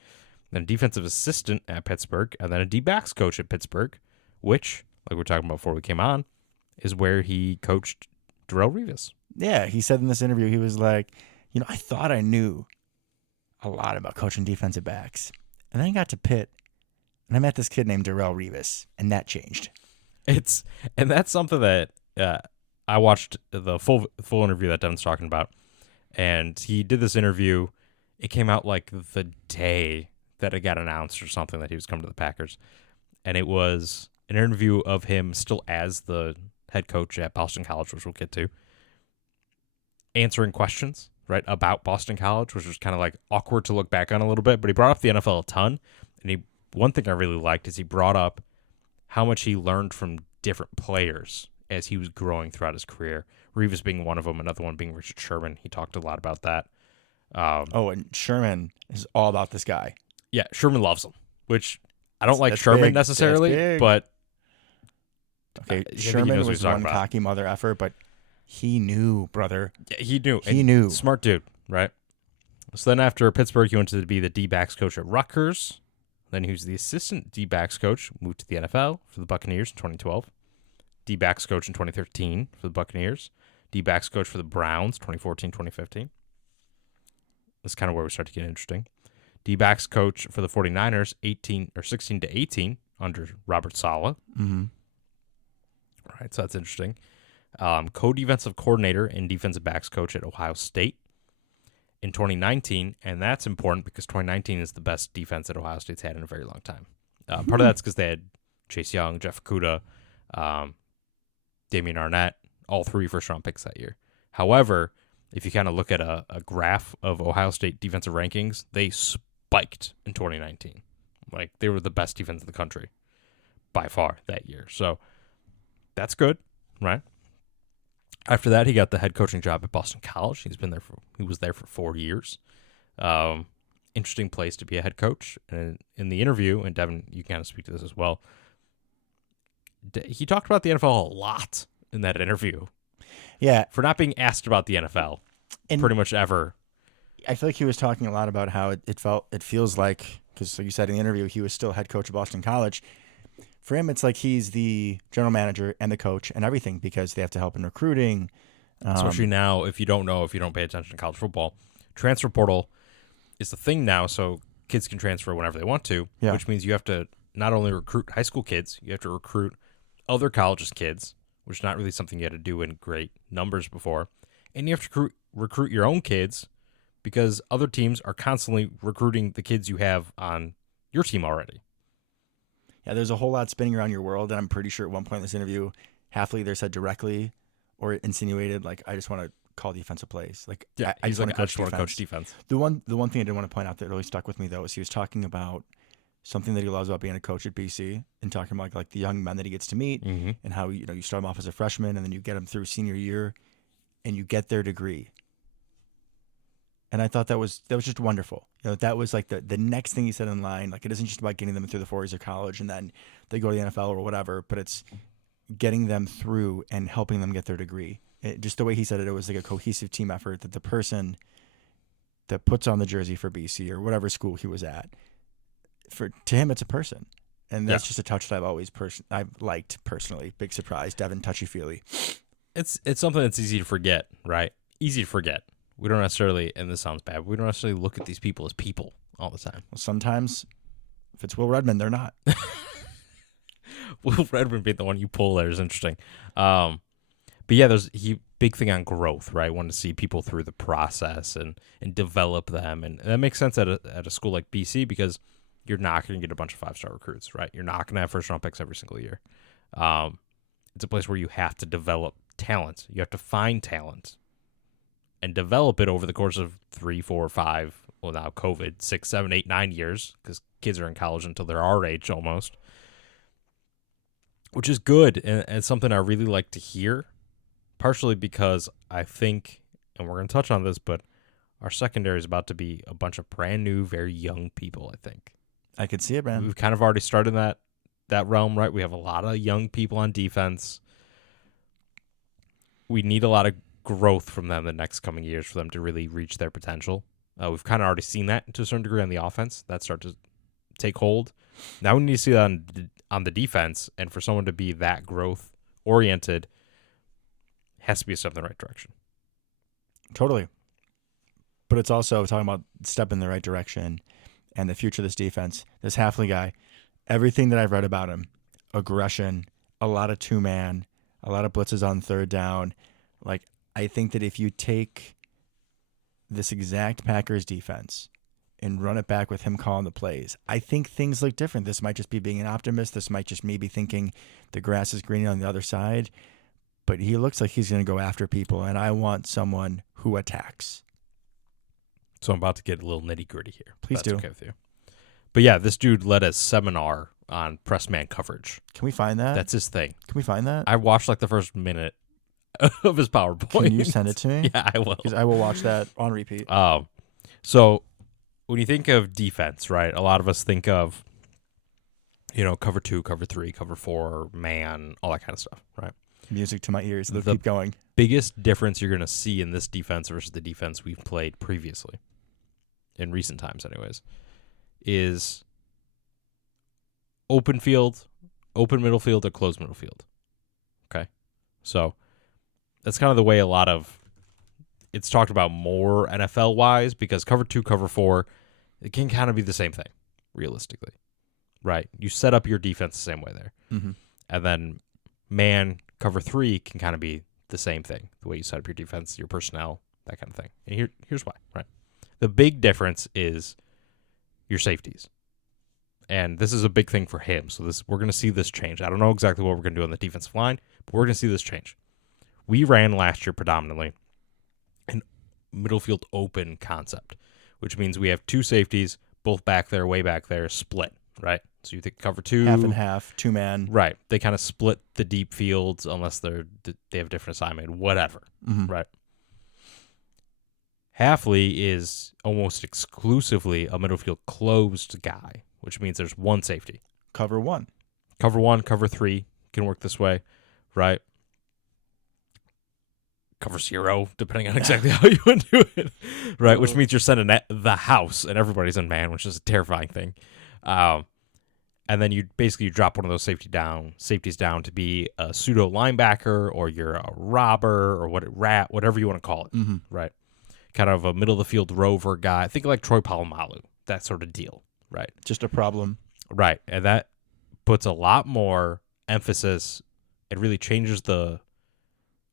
Then defensive assistant at Pittsburgh. And then a D-backs coach at Pittsburgh, which, like we were talking about before we came on, is where he coached Darrelle Revis. Yeah, he said in this interview, he was like, I thought I knew a lot about coaching defensive backs. And then I got to Pitt, and I met this kid named Darrelle Revis, and that changed. And that's something that I watched the full interview that Devin's talking about, and he did this interview. It came out like the day that it got announced or something that he was coming to the Packers, and it was an interview of him still as the head coach at Boston College, which we'll get to, answering questions right about Boston College, which was kind of like awkward to look back on a little bit. But he brought up the NFL a ton, and one thing I really liked is he brought up how much he learned from different players as he was growing throughout his career. Revis being one of them, another one being Richard Sherman. He talked a lot about that. And Sherman is all about this guy. Yeah, Sherman loves him, which I don't like Sherman big. necessarily, but okay, Sherman was one cocky mother effer, but he knew, brother. Yeah, he knew. He knew. Smart dude, right? So then after Pittsburgh, he went to be the D-backs coach at Rutgers. Then he was the assistant D-backs coach, moved to the NFL for the Buccaneers in 2012. D-backs coach in 2013 for the Buccaneers. D-backs coach for the Browns, 2014-2015. That's kind of where we start to get interesting. D-backs coach for the 49ers, 16 to 18 under Robert Saleh. Mm-hmm. All right, so that's interesting. Co-defensive coordinator and defensive backs coach at Ohio State in 2019, and that's important because 2019 is the best defense that Ohio State's had in a very long time. Part of that's because they had Chase Young, Jeff Okudah, Damian Arnett, all 3 first-round picks that year. However, if you kind of look at a graph of Ohio State defensive rankings, they spiked in 2019. Like, they were the best defense in the country by far that year. So that's good, right? After that, he got the head coaching job at Boston College. He was there for 4 years. Interesting place to be a head coach. And in the interview, and Devin, you can kind of speak to this as well, he talked about the NFL a lot in that interview. Yeah. For not being asked about the NFL pretty much ever. I feel like he was talking a lot about how it feels like, because like you said in the interview, he was still head coach of Boston College. For him, it's like he's the general manager and the coach and everything because they have to help in recruiting. Especially now, if you don't pay attention to college football, transfer portal is the thing now, so kids can transfer whenever they want to, which means you have to not only recruit high school kids, you have to recruit other colleges' kids, which is not really something you had to do in great numbers before, and you have to recruit your own kids because other teams are constantly recruiting the kids you have on your team already. Yeah, there's a whole lot spinning around your world, and I'm pretty sure at one point in this interview, Hafley either said directly or insinuated, like, I just want to call defensive plays. Like, yeah, I just want to coach coach defense. The one thing I did want to point out that really stuck with me, though, is he was talking about something that he loves about being a coach at BC and talking about like the young men that he gets to meet Mm-hmm. and how, you know, you start them off as a freshman and then you get them through senior year and you get their degree. And I thought that was just wonderful. You know, that was like the next thing he said in line. Like, it isn't just about getting them through the 4 years of college and then they go to the NFL or whatever, but it's getting them through and helping them get their degree. Just the way he said it, it was like a cohesive team effort that the person that puts on the jersey for BC or whatever school he was at, to him, it's a person. And that's just a touch that I've liked personally. Big surprise. Devin, touchy-feely. It's something that's easy to forget, right? Easy to forget. We don't necessarily, and this sounds bad, but we don't necessarily look at these people as people all the time. Well, sometimes, if it's Will Redmond, they're not. Will Redmond being the one you pull there is interesting. But yeah, there's big thing on growth, right? Want to see people through the process and develop them. And that makes sense at a school like BC because you're not going to get a bunch of 5-star recruits, right? You're not going to have first-round picks every single year. It's a place where you have to develop talent. You have to find talent and develop it over the course of 3, 4, 5, well, now COVID, 6, 7, 8, 9 years, because kids are in college until they're our age almost, which is good, and it's something I really like to hear, partially because I think, and we're going to touch on this, but our secondary is about to be a bunch of brand new, very young people, I think. I could see it, man. We've kind of already started that realm, right? We have a lot of young people on defense. We need a lot of growth from them the next coming years for them to really reach their potential. We've kind of already seen that to a certain degree on the offense. That start to take hold. Now we need to see that on the defense, and for someone to be that growth oriented, has to be a step in the right direction. Totally. But it's also talking about step in the right direction and the future of this defense. This Hafley guy, everything that I've read about him, aggression, a lot of two-man, a lot of blitzes on third down. Like, I think that if you take this exact Packers defense and run it back with him calling the plays, I think things look different. This might just be being an optimist. This might just me be thinking the grass is greener on the other side. But he looks like he's going to go after people, and I want someone who attacks. So I'm about to get a little nitty-gritty here. Please do. Okay with you. But yeah, this dude led a seminar on press man coverage. Can we find that? That's his thing. Can we find that? I watched like the first minute of his PowerPoint. Can you send it to me? Yeah, I will. Because I will watch that on repeat. So when you think of defense, right, a lot of us think of, cover 2, cover 3, cover 4, man, all that kind of stuff, right? Music to my ears. Let's keep going. Biggest difference you're going to see in this defense versus the defense we've played previously, in recent times anyways, is open field, open middle field, or closed middle field. Okay? So that's kind of the way it's talked about more NFL-wise, because cover 2, cover 4, it can kind of be the same thing, realistically. Right? You set up your defense the same way there. Mm-hmm. And then man, cover 3 can kind of be the same thing, the way you set up your defense, your personnel, that kind of thing. And here's why, right? The big difference is your safeties. And this is a big thing for him. So we're going to see this change. I don't know exactly what we're going to do on the defensive line, but we're going to see this change. We ran last year predominantly an middle field open concept, which means we have 2 safeties, both back there, way back there, split, right? So you think cover 2. Half and half, 2-man. Right. They kind of split the deep fields unless they have different assignment, whatever, right? Hafley is almost exclusively a middle field closed guy, which means there's 1 safety. Cover 1. Cover 1, cover 3 can work this way, right? Cover 0, depending on exactly how you want to do it, right? Which means you're sending the house and everybody's in man, which is a terrifying thing. And then you drop one of those safeties down to be a pseudo linebacker, or you're a robber, or whatever you want to call it, right? Kind of a middle of the field rover guy. Think like Troy Polamalu, that sort of deal, right? Just a problem. Right, and that puts a lot more emphasis. It really changes the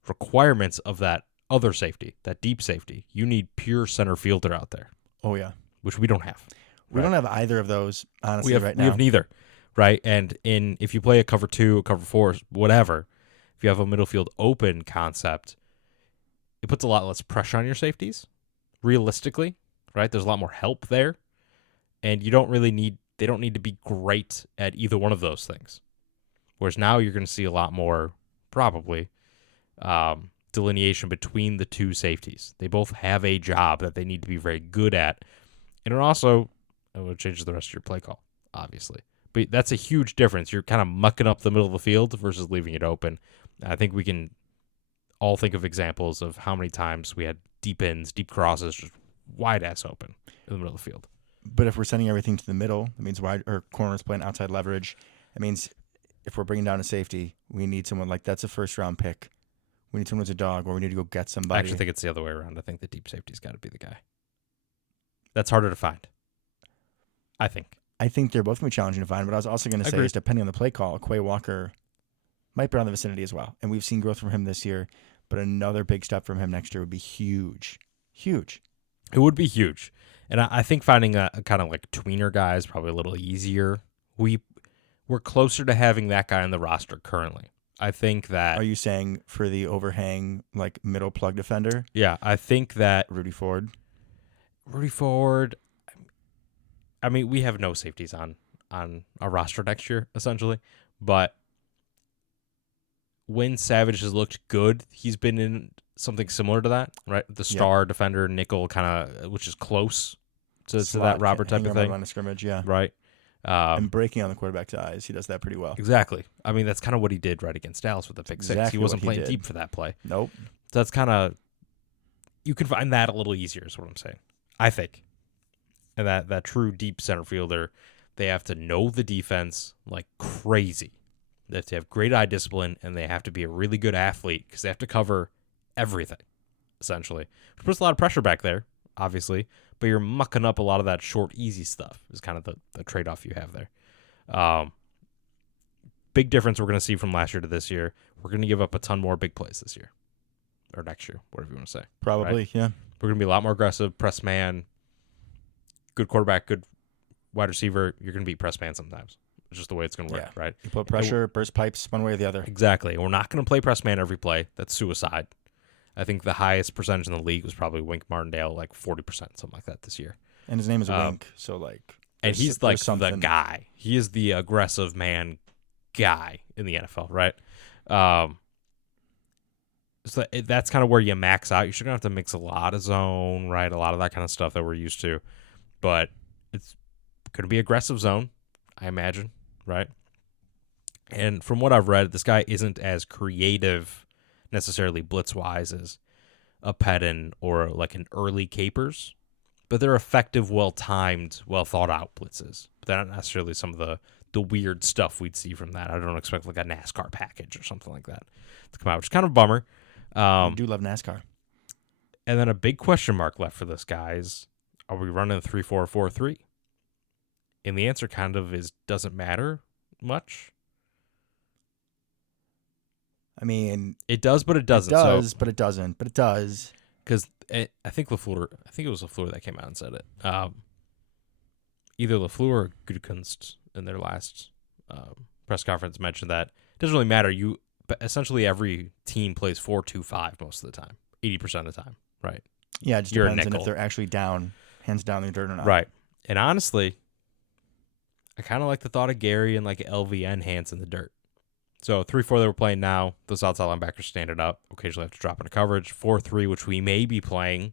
requirements of that other safety, that deep safety. You need pure center fielder out there. Oh, yeah. Which we don't have. We don't have either of those, honestly, right now. We have neither, right? And if you play a cover 2, a cover 4, whatever, if you have a middle field open concept, it puts a lot less pressure on your safeties, realistically, right? There's a lot more help there, and you don't really need they don't need to be great at either one of those things. Whereas now you're going to see a lot more, probably, delineation between the two safeties. They both have a job that they need to be very good at. And it changes the rest of your play call, obviously. But that's a huge difference. You're kind of mucking up the middle of the field versus leaving it open. I think we can all think of examples of how many times we had deep ends, deep crosses, just wide-ass open in the middle of the field. But if we're sending everything to the middle, that means wide or corners playing outside leverage. It means if we're bringing down a safety, we need someone like that's a first-round pick. We need someone who's a dog, or we need to go get somebody. I actually think it's the other way around. I think the deep safety's got to be the guy. That's harder to find, I think. I think they're both going to be challenging to find, but I was also going to say is depending on the play call, Quay Walker might be around the vicinity as well. And we've seen growth from him this year, but another big step from him next year would be huge. Huge. It would be huge. And I think finding a kind of like tweener guy is probably a little easier. We're closer to having that guy on the roster currently. I think that... Are you saying for the overhang, like middle plug defender? Yeah, I think that... Rudy Ford. I mean, we have no safeties on our roster next year, essentially. But when Savage has looked good, he's been in something similar to that, right? The star defender, nickel, kind of, which is close to that Robert type of thing. Line of scrimmage, yeah. Right. And breaking on the quarterback's eyes. He does that pretty well. Exactly. I mean, that's kind of what he did right against Dallas with the pick six. He wasn't playing deep for that play. Nope. So that's kind of, you can find that a little easier is what I'm saying, I think. And that true deep center fielder, they have to know the defense like crazy. They have to have great eye discipline, and they have to be a really good athlete because they have to cover everything, essentially. Which puts a lot of pressure back there, obviously, but you're mucking up a lot of that short, easy stuff is kind of the trade-off you have there. Big difference we're going to see from last year to this year. We're going to give up a ton more big plays this year. Or next year, whatever you want to say. Probably, right? Yeah. We're going to be a lot more aggressive, press man, good quarterback, good wide receiver. You're going to beat press man sometimes. It's just the way it's going to work, right? You put pressure, burst pipes, one way or the other. Exactly. We're not going to play press man every play. That's suicide. I think the highest percentage in the league was probably Wink Martindale, like 40%, something like that this year. And his name is Wink, so like... And he's like the guy. He is the aggressive man guy in the NFL, right? So that's kind of where you max out. You're still going to have to mix a lot of zone, right? A lot of that kind of stuff that we're used to. But it's going to be aggressive zone, I imagine, right? And from what I've read, this guy isn't as creative necessarily blitz-wise as a Pettin or like an early Capers, but they're effective, well-timed, well-thought-out blitzes. But they're not necessarily some of the weird stuff we'd see from that. I don't expect like a NASCAR package or something like that to come out, which is kind of a bummer. I do love NASCAR. And then a big question mark left for this guy is, are we running a 3-4-4-3? And the answer kind of is doesn't matter much. I mean, it does, but it doesn't. It does, but it doesn't. But it does. Because I think it was LaFleur that came out and said it. Either LaFleur or Gutekunst in their last press conference mentioned that it doesn't really matter. But essentially every team plays 4-2-5 most of the time, 80% of the time, right? Yeah, it just depends on if they're actually down, hands down in the dirt or not. Right. And honestly, I kind of like the thought of Gary and like LVN hands in the dirt. So 3-4 that we're playing now, those outside linebackers standing up, occasionally have to drop into coverage. 4-3, which we may be playing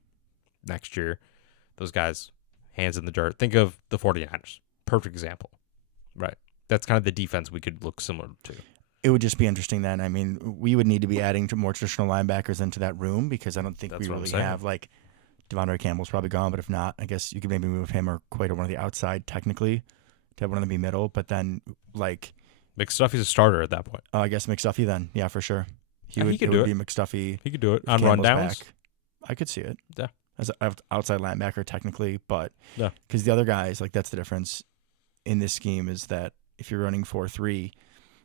next year, those guys, hands in the dirt. Think of the 49ers. Perfect example. Right. That's kind of the defense we could look similar to. It would just be interesting then. I mean, we would need to be adding to more traditional linebackers into that room because I don't think we really have, like, Devondre Campbell's probably gone, but if not, I guess you could maybe move him or Quay to one of the outside technically to have one of them be middle, but then, like... McStuffie's a starter at that point. Oh, I guess McStuffie then. Yeah, for sure. He could do it. Be McStuffie. He could do it on rundowns. I could see it. Yeah. As an outside linebacker technically, but yeah, because the other guys, like that's the difference in this scheme is that if you're running 4-3,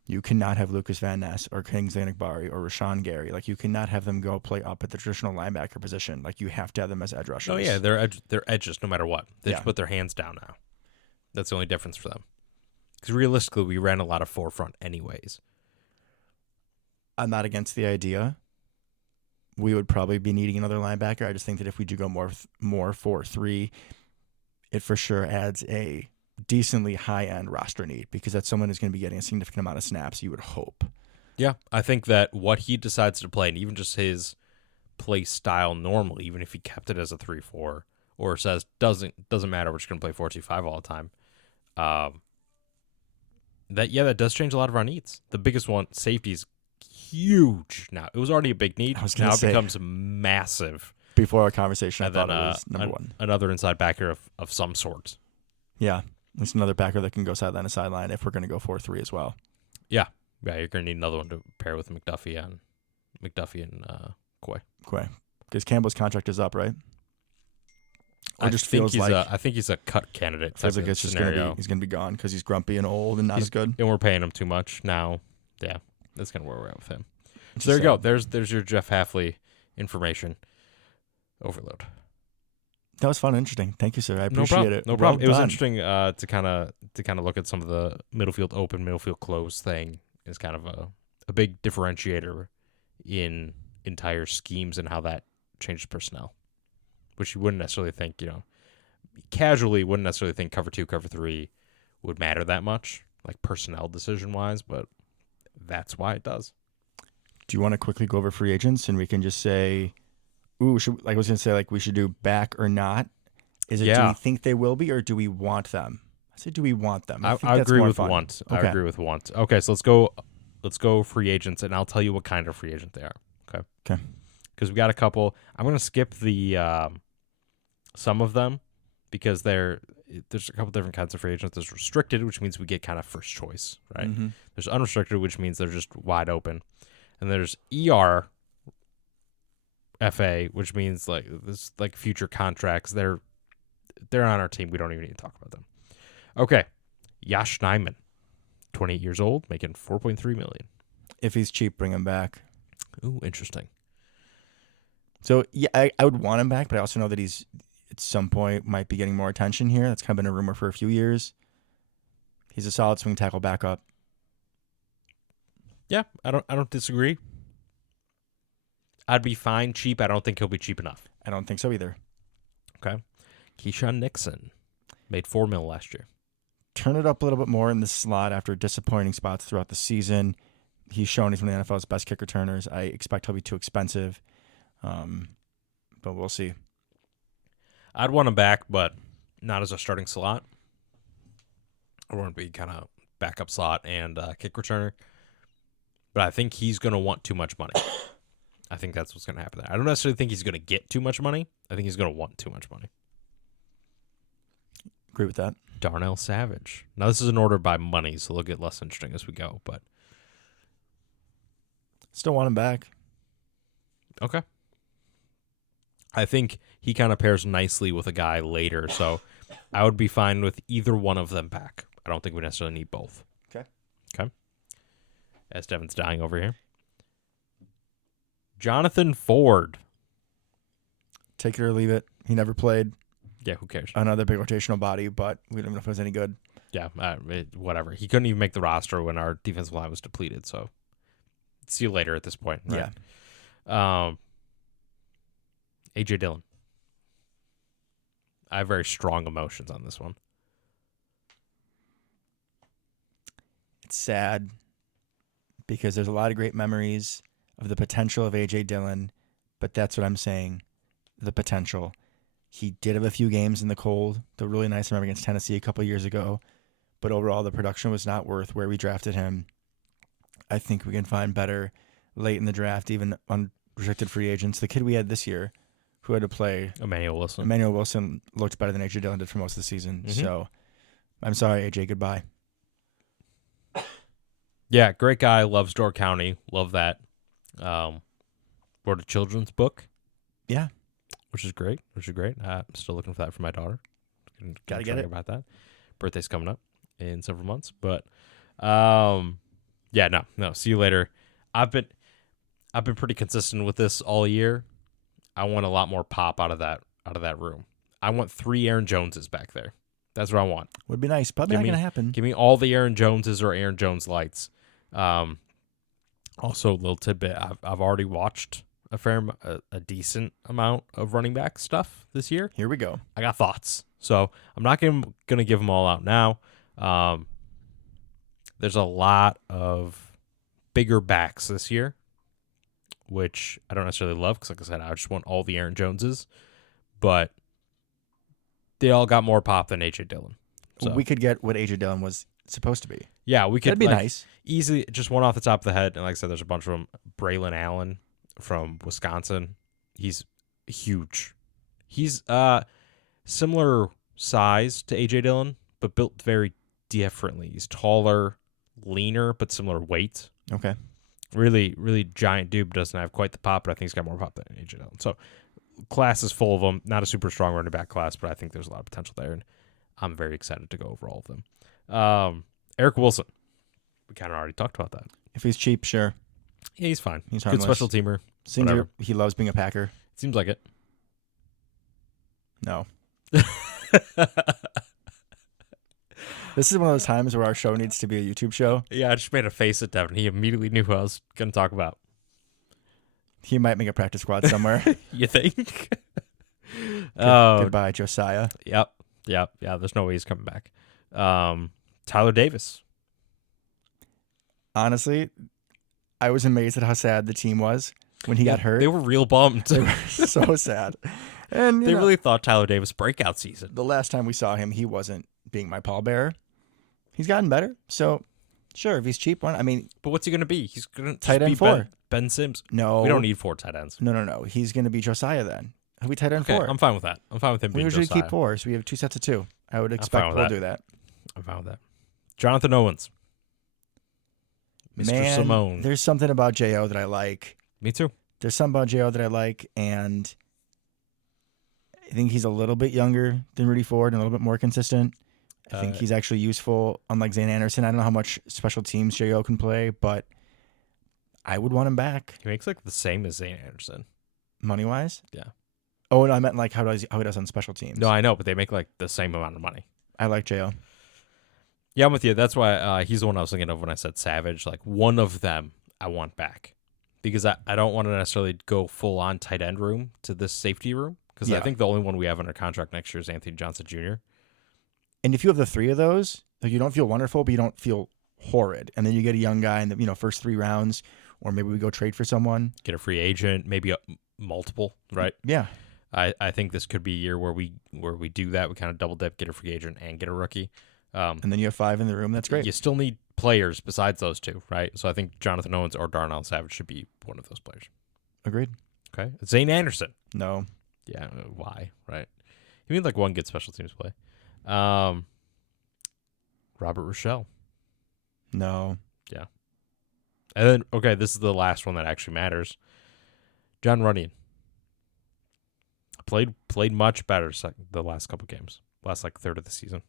you cannot have Lucas Van Ness or Kingsley Enagbari or Rashawn Gary. Like you cannot have them go play up at the traditional linebacker position. Like you have to have them as edge rushers. Oh yeah, they're edges no matter what. They just put their hands down now. That's the only difference for them. Because realistically, we ran a lot of forefront anyways. I'm not against the idea. We would probably be needing another linebacker. I just think that if we do go more 4-3, it for sure adds a decently high-end roster need because that's someone who's going to be getting a significant amount of snaps, you would hope. Yeah, I think that what he decides to play, and even just his play style normally, even if he kept it as a 3-4 or says doesn't matter, we're just going to play 4-2-5 all the time. That does change a lot of our needs. The biggest one, safety's huge now. It was already a big need. Now it becomes massive. Before our conversation, And I thought then, it was number one. Another inside backer of some sort. Yeah, there's another backer that can go sideline to sideline if we're going to go 4-3 as well. Yeah, you're going to need another one to pair with McDuffie and Coy. Because Campbell's contract is up, right? Or I just think feels like I think he's a cut candidate. feels like it's just he's gonna be gone because he's grumpy and old and not as good. And we're paying him too much now. Yeah, that's kind of where we're at with him. So there you go. There's your Jeff Hafley information overload. That was fun and interesting. Thank you, sir. I appreciate it. No problem. It was interesting to kind of look at some of the middle field open, middle field closed thing is kind of a big differentiator in entire schemes and how that changes personnel, which you wouldn't necessarily think, casually wouldn't necessarily think cover 2, cover 3 would matter that much, like personnel decision wise, but that's why it does. Do you want to quickly go over free agents and we can just say, we should do back or not? Is it do we think they will be or do we want them? I say, do we want them? I agree with want. Okay. I agree with want. Okay, so let's go free agents, and I'll tell you what kind of free agent they are. Okay. Because we got a couple. I'm going to skip the some of them because there's a couple different kinds of free agents. There's restricted, which means we get kind of first choice, right? Mm-hmm. There's unrestricted, which means they're just wide open. And there's ERFA, which means like this like future contracts. They're on our team. We don't even need to talk about them. Okay. Yash Nyman, 28 years old, making $4.3 million. If he's cheap, bring him back. Ooh, interesting. So, yeah, I would want him back, but I also know that he's at some point might be getting more attention here. That's kind of been a rumor for a few years. He's a solid swing tackle backup. Yeah, I don't disagree. I'd be fine cheap. I don't think he'll be cheap enough. I don't think so either. Okay. Keyshawn Nixon made $4 million last year. Turn it up a little bit more in the slot after disappointing spots throughout the season. He's shown he's one of the NFL's best kick returners. I expect he'll be too expensive. But we'll see. I'd want him back, but not as a starting slot. I want to be kind of backup slot and kick returner. But I think he's going to want too much money. I think that's what's going to happen there. I don't necessarily think he's going to get too much money. I think he's going to want too much money. Agree with that. Darnell Savage. Now, this is an order by money, so it'll get less interesting as we go. But still want him back. Okay. I think he kind of pairs nicely with a guy later, so I would be fine with either one of them back. I don't think we necessarily need both. Okay. As Devin's dying over here. Jonathan Ford. Take it or leave it. He never played. Yeah, who cares? Another big rotational body, but we don't know if it was any good. Yeah, whatever. He couldn't even make the roster when our defensive line was depleted, so see you later at this point. Right? Yeah. A.J. Dillon. I have very strong emotions on this one. It's sad because there's a lot of great memories of the potential of A.J. Dillon, but that's what I'm saying, the potential. He did have a few games in the cold. They're really nice. I remember against Tennessee a couple of years ago, but overall the production was not worth where we drafted him. I think we can find better late in the draft, even unrestricted free agents. The kid we had this year who had to play, Emmanuel Wilson looked better than A.J. Dillon did for most of the season. Mm-hmm. So I'm sorry, A.J., goodbye. Yeah, great guy. Loves Door County. Love that. Wrote a children's book. Yeah. Which is great. I'm still looking for that for my daughter. Gotta get it. About that. Birthday's coming up in several months. But yeah, no. See you later. I've been pretty consistent with this all year. I want a lot more pop out of that room. I want 3 Aaron Joneses back there. That's what I want. Would be nice. Probably not going to happen. Give me all the Aaron Joneses or Aaron Jones lights. Also, a little tidbit. I've already watched a decent amount of running back stuff this year. Here we go. I got thoughts. So I'm not going to give them all out now. There's a lot of bigger backs this year, which I don't necessarily love because, like I said, I just want all the Aaron Joneses. But they all got more pop than A.J. Dillon. So We could get what A.J. Dillon was supposed to be. yeah, we could That'd be nice. Easily just one off the top of the head. And like I said, there's a bunch of them. Braylon Allen from Wisconsin. He's huge. He's similar size to A.J. Dillon, but built very differently. He's taller, leaner, but similar weight. Okay. Really, really giant dude, but doesn't have quite the pop, but I think he's got more pop than A.J. Dillon. So class is full of them. Not a super strong running back class, but I think there's a lot of potential there, and I'm very excited to go over all of them. Eric Wilson. We kind of already talked about that. If he's cheap, sure. Yeah, he's fine. He's Good harmless. special teamer. Seems Whatever. he loves being a Packer. Seems like it. No. This is one of those times where our show needs to be a YouTube show. Yeah, I just made a face at Devin. He immediately knew who I was going to talk about. He might make a practice squad somewhere. You think? Goodbye, Josiah. Yep. Yeah, there's no way he's coming back. Tyler Davis. Honestly, I was amazed at how sad the team was when he got hurt. They were real bummed. They were so sad. And They really thought Tyler Davis breakout season. the last time we saw him, he wasn't being my pallbearer. He's gotten better. So, sure, if he's cheap, I mean, But what's he going to be? He's going to Tight end be 4. Ben Sims. no. We don't need 4 tight ends. No. He's going to be Josiah then. He'll be tight end Okay, 4. I'm fine with that. I'm fine with him We being usually Josiah. keep 4, so we have 2 sets of 2. I would fine expect with we'll that. do that. I'm fine with that. Jonathan Owens. Mr. Man, Simone. there's something about J.O. that I like. Me too. There's something about J.O. that I like, and I think he's a little bit younger than Rudy Ford and a little bit more consistent. I think he's actually useful, unlike Zane Anderson. I don't know how much special teams J.O. can play, but I would want him back, He makes like the same as Zane Anderson. money-wise. Yeah. Oh, and I meant like how he does on special teams. No, I know, but they make like the same amount of money. I like J.O. Yeah, I'm with you. That's why he's the one I was thinking of when I said Savage. Like one of them I want back because I don't want to necessarily go full on tight end room to this safety room because I Yeah. think the only one we have under contract next year is Anthony Johnson Jr. And if you have the 3 of those, like you don't feel wonderful, but you don't feel horrid. And then you get a young guy in the first 3 rounds, or maybe we go trade for someone. Get a free agent, maybe multiple, right? Yeah. I think this could be a year where we do that. We kind of double dip, get a free agent and get a rookie. And then you have 5 in the room. That's great. You still need players besides those 2, right? So I think Jonathan Owens or Darnell Savage should be one of those players. Agreed. Okay. Zane Anderson. No. Yeah, why, right? You need like one good special teams play. Robert Rochelle. No. And then, okay, this is the last one that actually matters. John Runyon. Played much better the last couple games. Last like third of the season.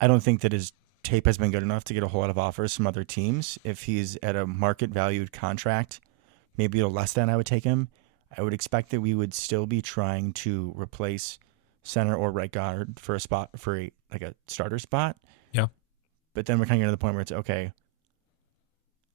I don't think that his tape has been good enough to get a whole lot of offers from other teams. If he's at a market valued contract, maybe a little less than I would take him. I would expect that we would still be trying to replace center or right guard for a spot for a starter spot. Yeah. But then we're kind of getting to the point where it's okay.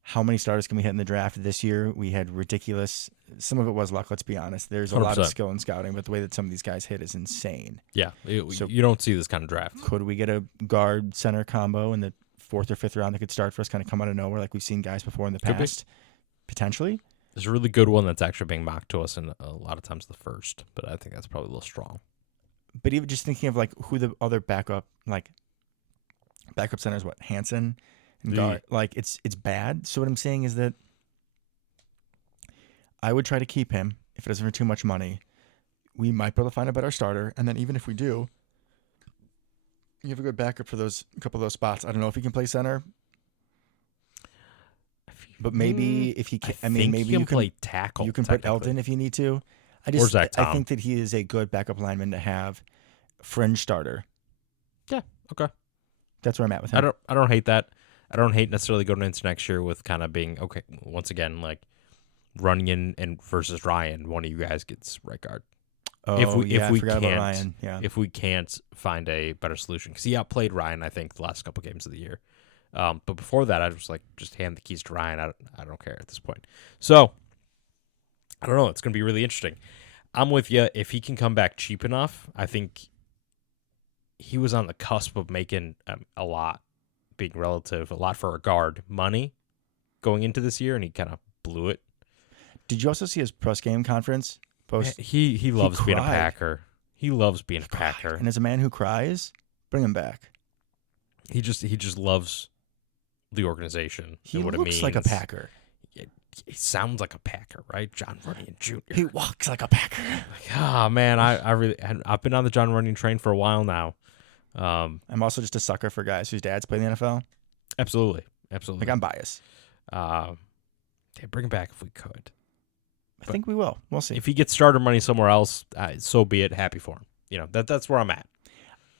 How many starters can we hit in the draft this year? We had ridiculous. Some of it was luck. Let's be honest. There's a lot of 100%. skill in scouting, but the way that some of these guys hit is insane. Yeah, So- you don't see this kind of draft. Could we get a guard center combo in the 4th or 5th round that could start for us, kind of come out of nowhere like we've seen guys before in the Could be. past? Potentially. There's a really good one that's actually being mocked to us in a lot of times the first, but I think that's probably a little strong. But even just thinking of like who the other backup centers, what, Hansen and guard, like it's bad. So what I'm saying is that I would try to keep him if it isn't for too much money. We might be able to find a better starter, and then even if we do, you have a good backup for those couple of those spots. I don't know if he can play center, but maybe if he can, maybe he can you can play tackle. You can put technically. Elton if you need to. Or Zach I Tom. think that he is a good backup lineman to have, fringe starter. Yeah. Okay. That's where I'm at with him. I don't hate that. I don't hate necessarily going into next year with kind of being okay. Once again, like Runyon and versus Ryan, one of you guys gets right guard. Oh, if we I forgot about can't, Ryan. Yeah. if we can't find a better solution, because he outplayed Ryan, I think, the last couple games of the year. But before that, I was like, just hand the keys to Ryan. I don't care at this point. So I don't know. It's going to be really interesting. I'm with you. If he can come back cheap enough, I think he was on the cusp of making a lot, being relative, a lot for a guard money going into this year, and he kind of blew it. Did you also see his post-game conference? He loves being a cried. Packer. He loves being a Packer. And as a man who cries, bring him back. He just loves the organization. He and what looks it means. like a Packer. He sounds like a Packer, right? John Runyon Jr. He walks like a Packer. Man, I've been on the John Runyon train for a while now. I'm also just a sucker for guys whose dads play in the NFL. Absolutely. Like, I'm biased. Bring him back if we could. I think we will. We'll see. If he gets starter money somewhere else, so be it. Happy for him. That's where I'm at.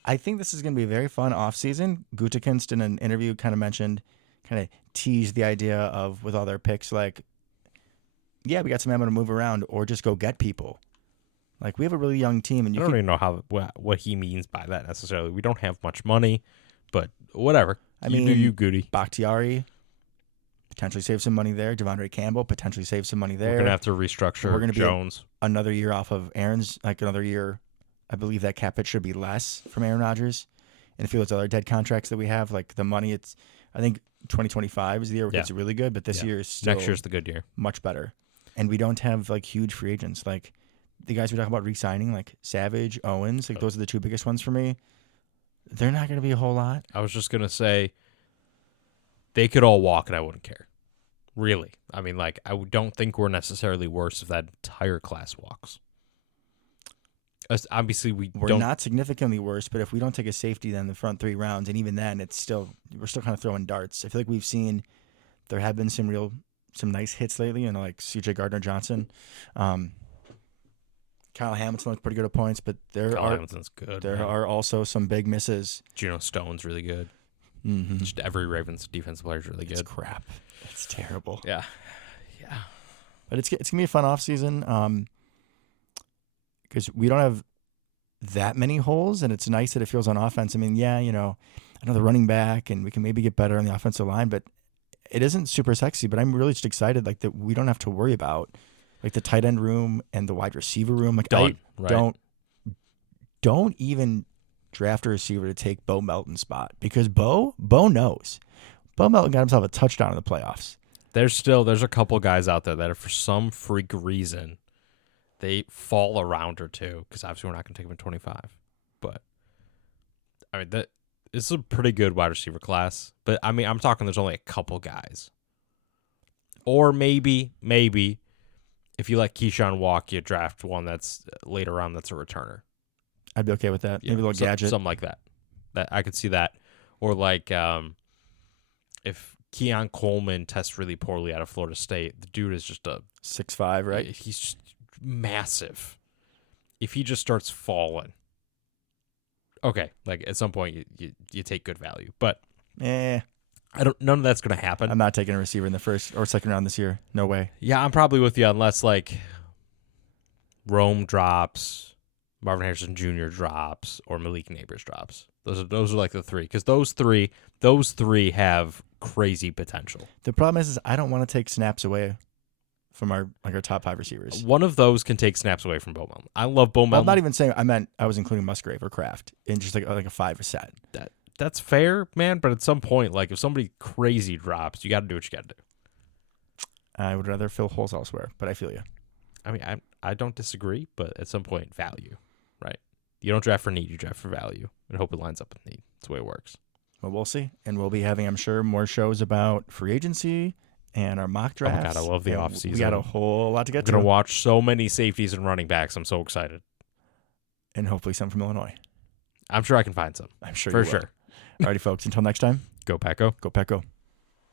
I think this is going to be a very fun offseason. Gutekunst in an interview kind of teased the idea of, with all their picks, like, yeah, we got some ammo to move around, or just go get people. Like, we have a really young team, and I don't even know what he means by that necessarily. We don't have much money, but whatever. Do you, Goody. Bakhtiari, potentially save some money there. Devondre Campbell, potentially save some money there. We're going to have to restructure We're gonna Jones. Be another year off of Aaron's, like another year. I believe that cap hit should be less from Aaron Rodgers. And if you look at other dead contracts that we have, like the money, I think 2025 is the year where it gets really good, but this year is still next year's the good year. Much better. And we don't have like huge free agents. Like the guys we talk about re-signing, like Savage, Owens, like those are the two biggest ones for me. They're not going to be a whole lot. I was just going to say they could all walk and I wouldn't care. Really. I mean, like, I don't think we're necessarily worse if that entire class walks. Obviously, we're not significantly worse, but if we don't take a safety then the front 3 rounds, and even then, we're still kind of throwing darts. I feel like we've seen there have been some nice hits lately, like C.J. Gardner-Johnson. Kyle Hamilton looks pretty good at points, but Hamilton's good. There are also some big misses. Geno Stone's really good. Mm-hmm. Just every Ravens defensive player is really good. It's crap. It's terrible. Yeah. But it's gonna be a fun offseason. Because we don't have that many holes, and it's nice that it feels on offense. I mean, another running back, and we can maybe get better on the offensive line, but it isn't super sexy. But I'm really just excited, like, that we don't have to worry about, like, the tight end room and the wide receiver room. Like, don't even draft a receiver to take Bo Melton's spot, because Bo knows. Bo Melton got himself a touchdown in the playoffs. There's a couple guys out there that, for some freak reason, they fall a round or two, because obviously we're not going to take them at 25. But, I mean, this is a pretty good wide receiver class. But, I mean, I'm talking there's only a couple guys. Or maybe, if you let Keyshawn walk, you draft one that's later on that's a returner. I'd be okay with that. Maybe a little gadget. Something like that. I could see that. Or, like, if Keon Coleman tests really poorly out of Florida State, the dude is just a 6'5", right? He's just massive. If he just starts falling, okay, like at some point you take good value, but none of that's gonna happen. I'm not taking a receiver in the first or second round this year. No way. Yeah, I'm probably with you unless like Rome drops, Marvin Harrison Jr. drops, or Malik Neighbors drops. Those are like the three, because those three have crazy potential. The problem is I don't want to take snaps away from our top 5 receivers. One of those can take snaps away from Bo Melton. I love Bo Melton. I'm not even saying I was including Musgrave or Kraft in just like a 5 set. That's fair, man. But at some point, like if somebody crazy drops, you got to do what you got to do. I would rather fill holes elsewhere, but I feel you. I mean, I don't disagree, but at some point, value, right? You don't draft for need, you draft for value, and hope it lines up with need. That's the way it works. Well, we'll see, and we'll be having, I'm sure, more shows about free agency and our mock drafts. Oh my God, I love the offseason. We got a whole lot to get to. I'm going to watch so many safeties and running backs. I'm so excited. And hopefully some from Illinois. I'm sure I can find some. I'm sure for you will. sure. Alrighty, folks. Until next time. Go Pack Go. Go Pack Go.